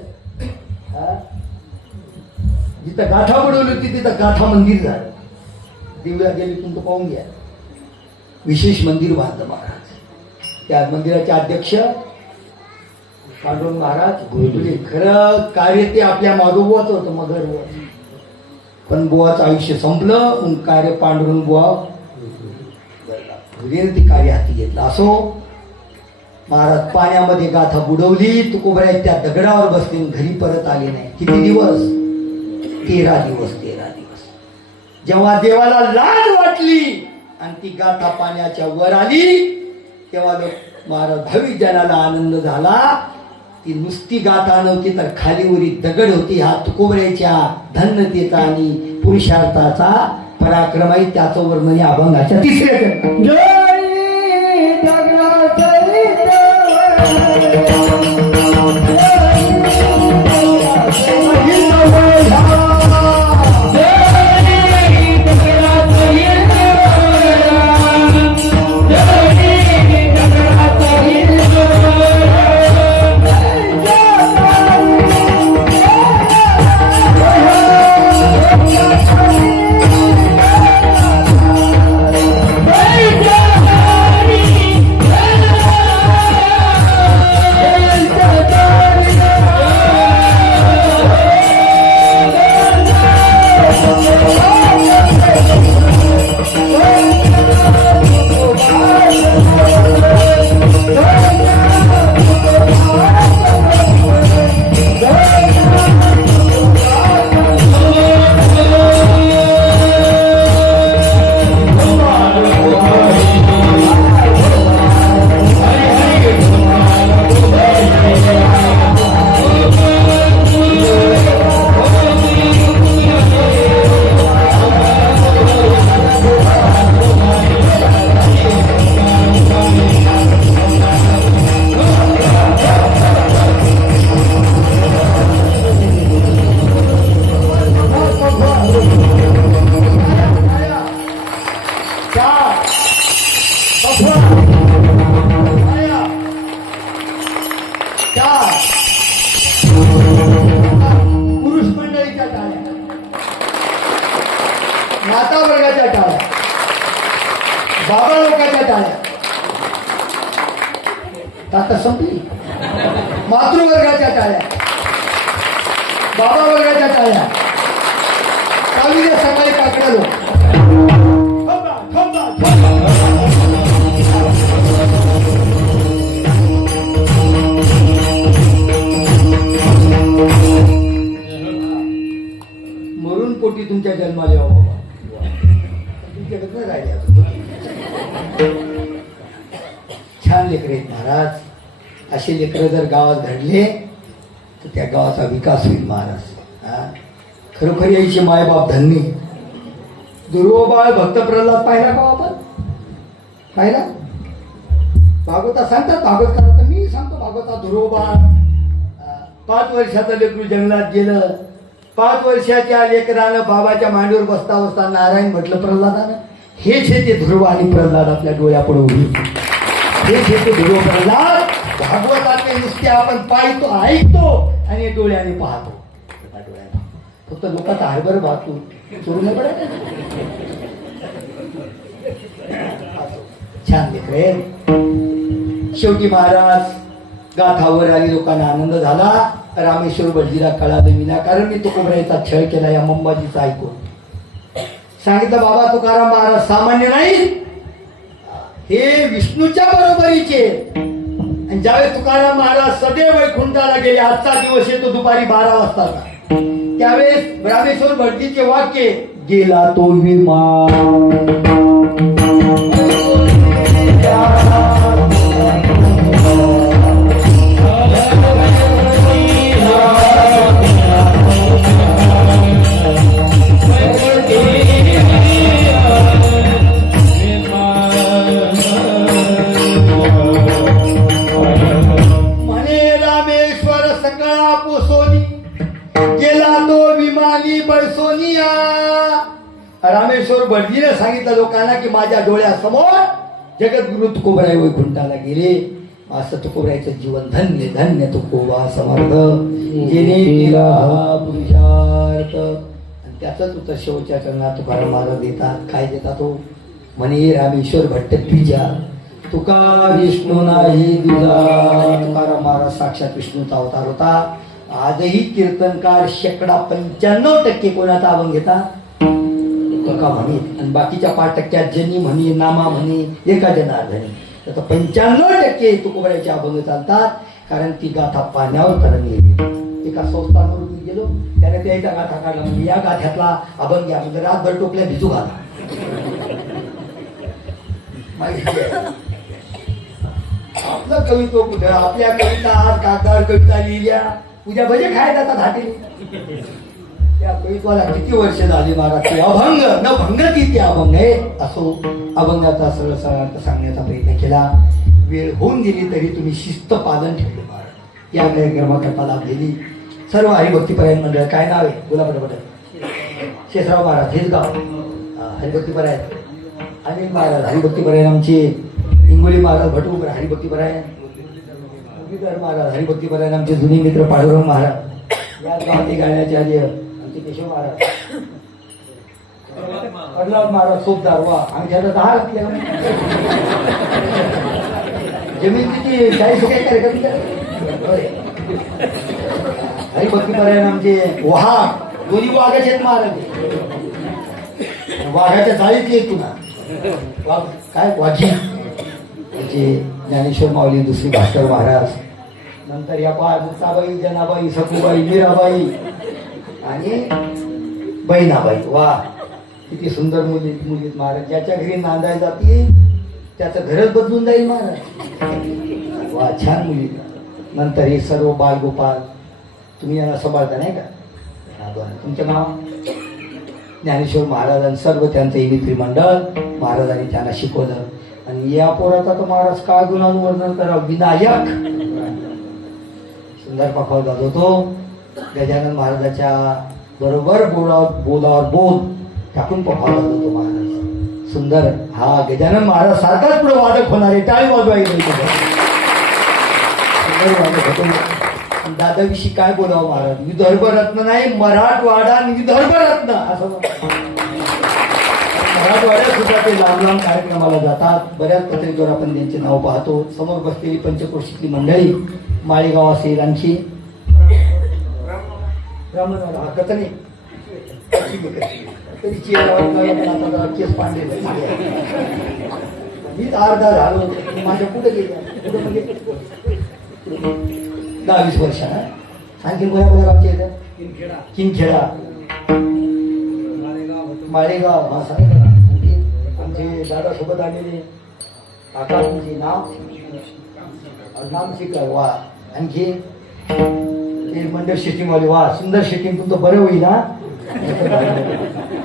जिथं गाठा बुडवली होती तिथं गाठा मंदिर झालं. दिव्या गेली तुमचं पाहून घ्या. विशेष मंदिर बांधलं महाराज. त्या मंदिराचे अध्यक्ष पांडुरंग महाराज गुरुजी. खरं कार्य ते आपल्या माधोबुवाचं होतं, मगर बुवा. पण बुवाचं आयुष्य संपलं, मग कार्य पांडुरंग बुवा गुरुजीने ते कार्य हाती घेतलं. असो महाराज पाण्यामध्ये गाथा बुडवली, तुकोबराय त्या दगडावर बसले, घरी परत आले नाही. किती दिवस? 13 दिवस. 13 दिवस. जेव्हा देवाला लाज वाटली आणि ती गाथा पाण्याच्या वर आली, तेव्हा लोक महाराज भाविक जनाला आनंद झाला. ती नुसती गाथा नव्हती तर खालीवरी दगड होती. हा तुकोबरायच्या धन्यतेचा आणि पुरुषार्थाचा पराक्रम आहे. त्याचं वर्णन या अभंगाच्या 3ऱ्या खंडात. पुरुष मंडळीच्या टाळ्या, माता वर्गाच्या टाळ्या, बाबा लोकांच्या टाळ्या. आता संपली. मातृवर्गाच्या टाळ्या, बाबा वर्गाच्या टाळ्या. चालू द्या सकाळी काकडा लोक. मरून पोटी तुमच्या जन्माला यावं बाबा. तुमच्याकडे नाही राहिले आता. छान लेकर आहेत महाराज. असे लेकर जर गावात घडले तर त्या गावाचा विकास होईल महाराज. खरोखर यायचे मायबाप धन्य. दुर्वबाळ भक्त प्रल्हाद पाहिला का आपण? पाहिला? भागवता सांगतात, भागवत करा तर मी सांगतो भागवता. दुर्वबाळ 5 वर्षाचं लेकरू जंगलात गेलं. 5 वर्षाच्या लेकरानं बाबाच्या मांडीवर बसता बसता नारायण म्हटलं प्रल्हादानं. हेच हे ते ध्रुव आणि प्रल्हाद आपल्या डोळ्यापुढे उभी. हेच हे ते ध्रुव प्रल्हाद. भागवतातले नुसते आपण पाहतो, ऐकतो आणि डोळ्याने पाहतो. फक्त लोकांचा हरभर पाहतो, चोरू नाही पडत. छान लेकरे. शेवटी महाराज गाथावर आली, लोकांना आनंद झाला. रामेश्वर बळजीला कळालं विनाकारण मी तुकोबरायचा छळ केला या मंबाजीचा ऐकून. सांगितलं बाबा तुकाराम महाराज सामान्य नाही, हे विष्णूच्या बरोबरीचे. आणि ज्यावेळेस तुकाराम महाराज सदैव वैकुंठाला गेले, आजचा दिवस येतो दुपारी 12 वाजता, त्यावेळेस रामेश्वर भटजीचे वाक्य, गेला तो विमान रामेश्वर भटजीने सांगितलं लोकांना की माझ्या डोळ्यासमोर जगद्गुरु तुकोबराय वैकुंठाला गेले. असं तुकोबरायचं जीवन धन्य धन्य तुकोबा समर्थ जेने केला हा पुरुषार्थ. त्याचंच उत्तर शेवटच्या चरणात तुकाराम महाराज देतात. काय देतात तो? म्हणे रामेश्वर भट्ट पिजा तुका विष्णू नाही दुजा. तुकाराम महाराज साक्षात विष्णूचा अवतार होता. आजही कीर्तनकार 95% कोणाचा अभंग घेतात? तुका म्हणे. आणि बाकीच्या 5% जनी म्हणे, नामा म्हणे, एका जनार्दनी. तर 95% तुकोबऱ्याचे अभंग चालतात. कारण ती गाथा पाण्यावर तरंगलेली. एका संस्थांवर मी गेलो, त्याने त्याचा गाथा काढला. म्हणजे या गाथ्यातला अभंग घ्या. म्हणजे रातभर टोपल्या भिजू घाला. माहिती आहे? आपलं कवित्व कुठं? आपल्या कविता आज कागदावर कविता लिहिल्या, उद्या भजे खाय जातात हाटी. त्या कवित्वाला किती वर्ष झाली महाराज? ते अभंग न भंगती ते अभंग आहे. असो अभंगाचा सरळ सरळ सांगण्याचा प्रयत्न केला. वेळ होऊन गेली तरी तुम्ही शिस्त पालन ठेवले महाराज. या कार्यक्रमाकरता लाभ गेली. सर्व हरिभक्तीपरायण मंडळ. काय नाव आहे? बोला बरोबर. शेषराव महाराज हेच गाव. हरिभक्तीपरायण. अनिल महाराज हरिभक्तीपरायण. आमचे इंगोली महाराज भटुकर हरिभक्तीपरायण. मुरलीधर महाराज हरिभक्तीपरायण. आमचे जुने मित्र पांडुरंग महाराज. या गावात गाण्याचे आधी आमचे केशव महाराज. प्रल्हाद महाराज सोपदार. वा आम्ही त्याला 10 लागले. जमीन किती 40 काय कार्यक्रम हरिभक्तीपरायण. आमचे वाघ दोन्ही वाघाचे आहेत महाराज. वाघाच्या जाळीतली एक पुन्हा वाघ काय वाघी. म्हणजे ज्ञानेश्वर माऊली, दुसरी भास्कर महाराज. नंतर या मुक्ताबाई, जनाबाई, सखूबाई, मीराबाई आणि बहिणाबाई. वा किती सुंदर मुली मुलीत महाराज. ज्याच्या घरी नांदाय जाते त्याचं घरच बदलून जाईल महाराज. वा छान मुली. नंतर हे सर्व बालगोपाल. तुम्ही यांना सांभाळता नाही का? तुमचं नाव? ज्ञानेश्वर महाराज आणि सर्व त्यांचं मित्री मंडळ. महाराजांनी त्यांना शिकवलं. आणि या पोराचा तर महाराज काय गुणांचं वर्णन करा. विनायक सुंदर पखाव गाजवतो. गजानन महाराजाच्या बरोबर बोलावर बोल टाकून पखाव गाजवतो महाराज. सुंदर. हा गजानन महाराज सारखाच पुढे वादक होणार आहे. टाळी वाजवायची. सुंदर वादक होतो. दादाविषयी काय बोलावं महाराज? विदर्भ रत्न नाही, मराठवाडा आणि विदर्भ रत्न असं. मराठवाड्यात सुद्धा ते लांब लांब कार्यक्रमाला जातात. बऱ्याच पत्रिकेवर आपण त्यांचे नाव पाहतो. समोर बसलेली पंचक्रोशीतली मंडळी. माळेगाव असेल, आणखी कथने केस पांडे. मीच अर्धा झालो. माझ्या कुठे गेल्या? कुठं म्हणजे 10-20 वर्षाला. आणखी कोणा गावचे येतात? किनखेडा, माळेगाव. हा सांगितलं ना. आमचे दादा सोबत आलेले काका. तुमचे नाम शिकर. वा आणखी ते मंडळ शेटिंगवाले. वा सुंदर शेटिंग. तुमचं बरं होईल ना.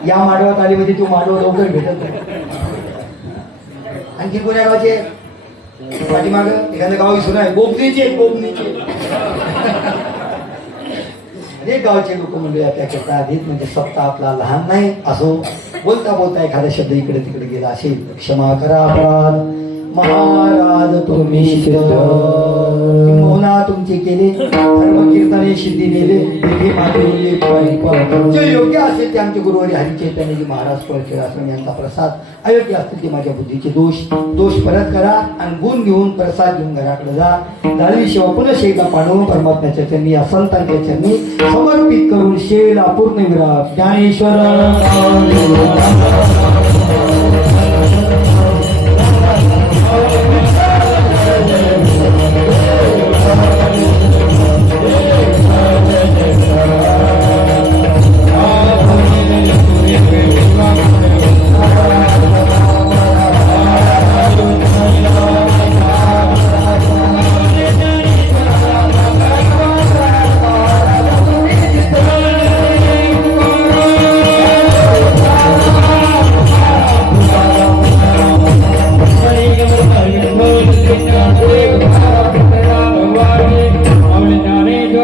या माडवात आली म्हणजे तो माडवा लवकर भेटत नाही. आणखी कोण्या गावचे? पाठीमाग एखादं गाव विसरून आहे. बोबनीचे. अनेक गावचे लोक मंडळी आपल्या करता आधीच. म्हणजे सप्ताह आपला लहान नाही. असो बोलता बोलता एखादा शब्द इकडे तिकडे गेला असेल क्षमा करा. अपराध महाराज तुम्ही सिद्ध. किंबहुना तुमचे केले धर्म कीर्तने सिद्धी दिले. जे योग्य असेल ते आमचे गुरुवारी हरिचैतन्यजी महाराज पळखेड आश्रम यांचा प्रसाद. अयोग्य असतील ते माझ्या बुद्धीचे दोष परत करा. आणि गुण घेऊन प्रसाद घेऊन घराकडे जा. झाली सेवा पुन्हा शेला पांडव परमात्म्याच्या चरणी या संतांच्या चरणी समर्पित करून शेला पूर्ण विराट. ज्ञानेश्वर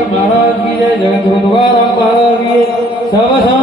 महाराज की जय. जगत गुरु तुकाराम महाराज की जय.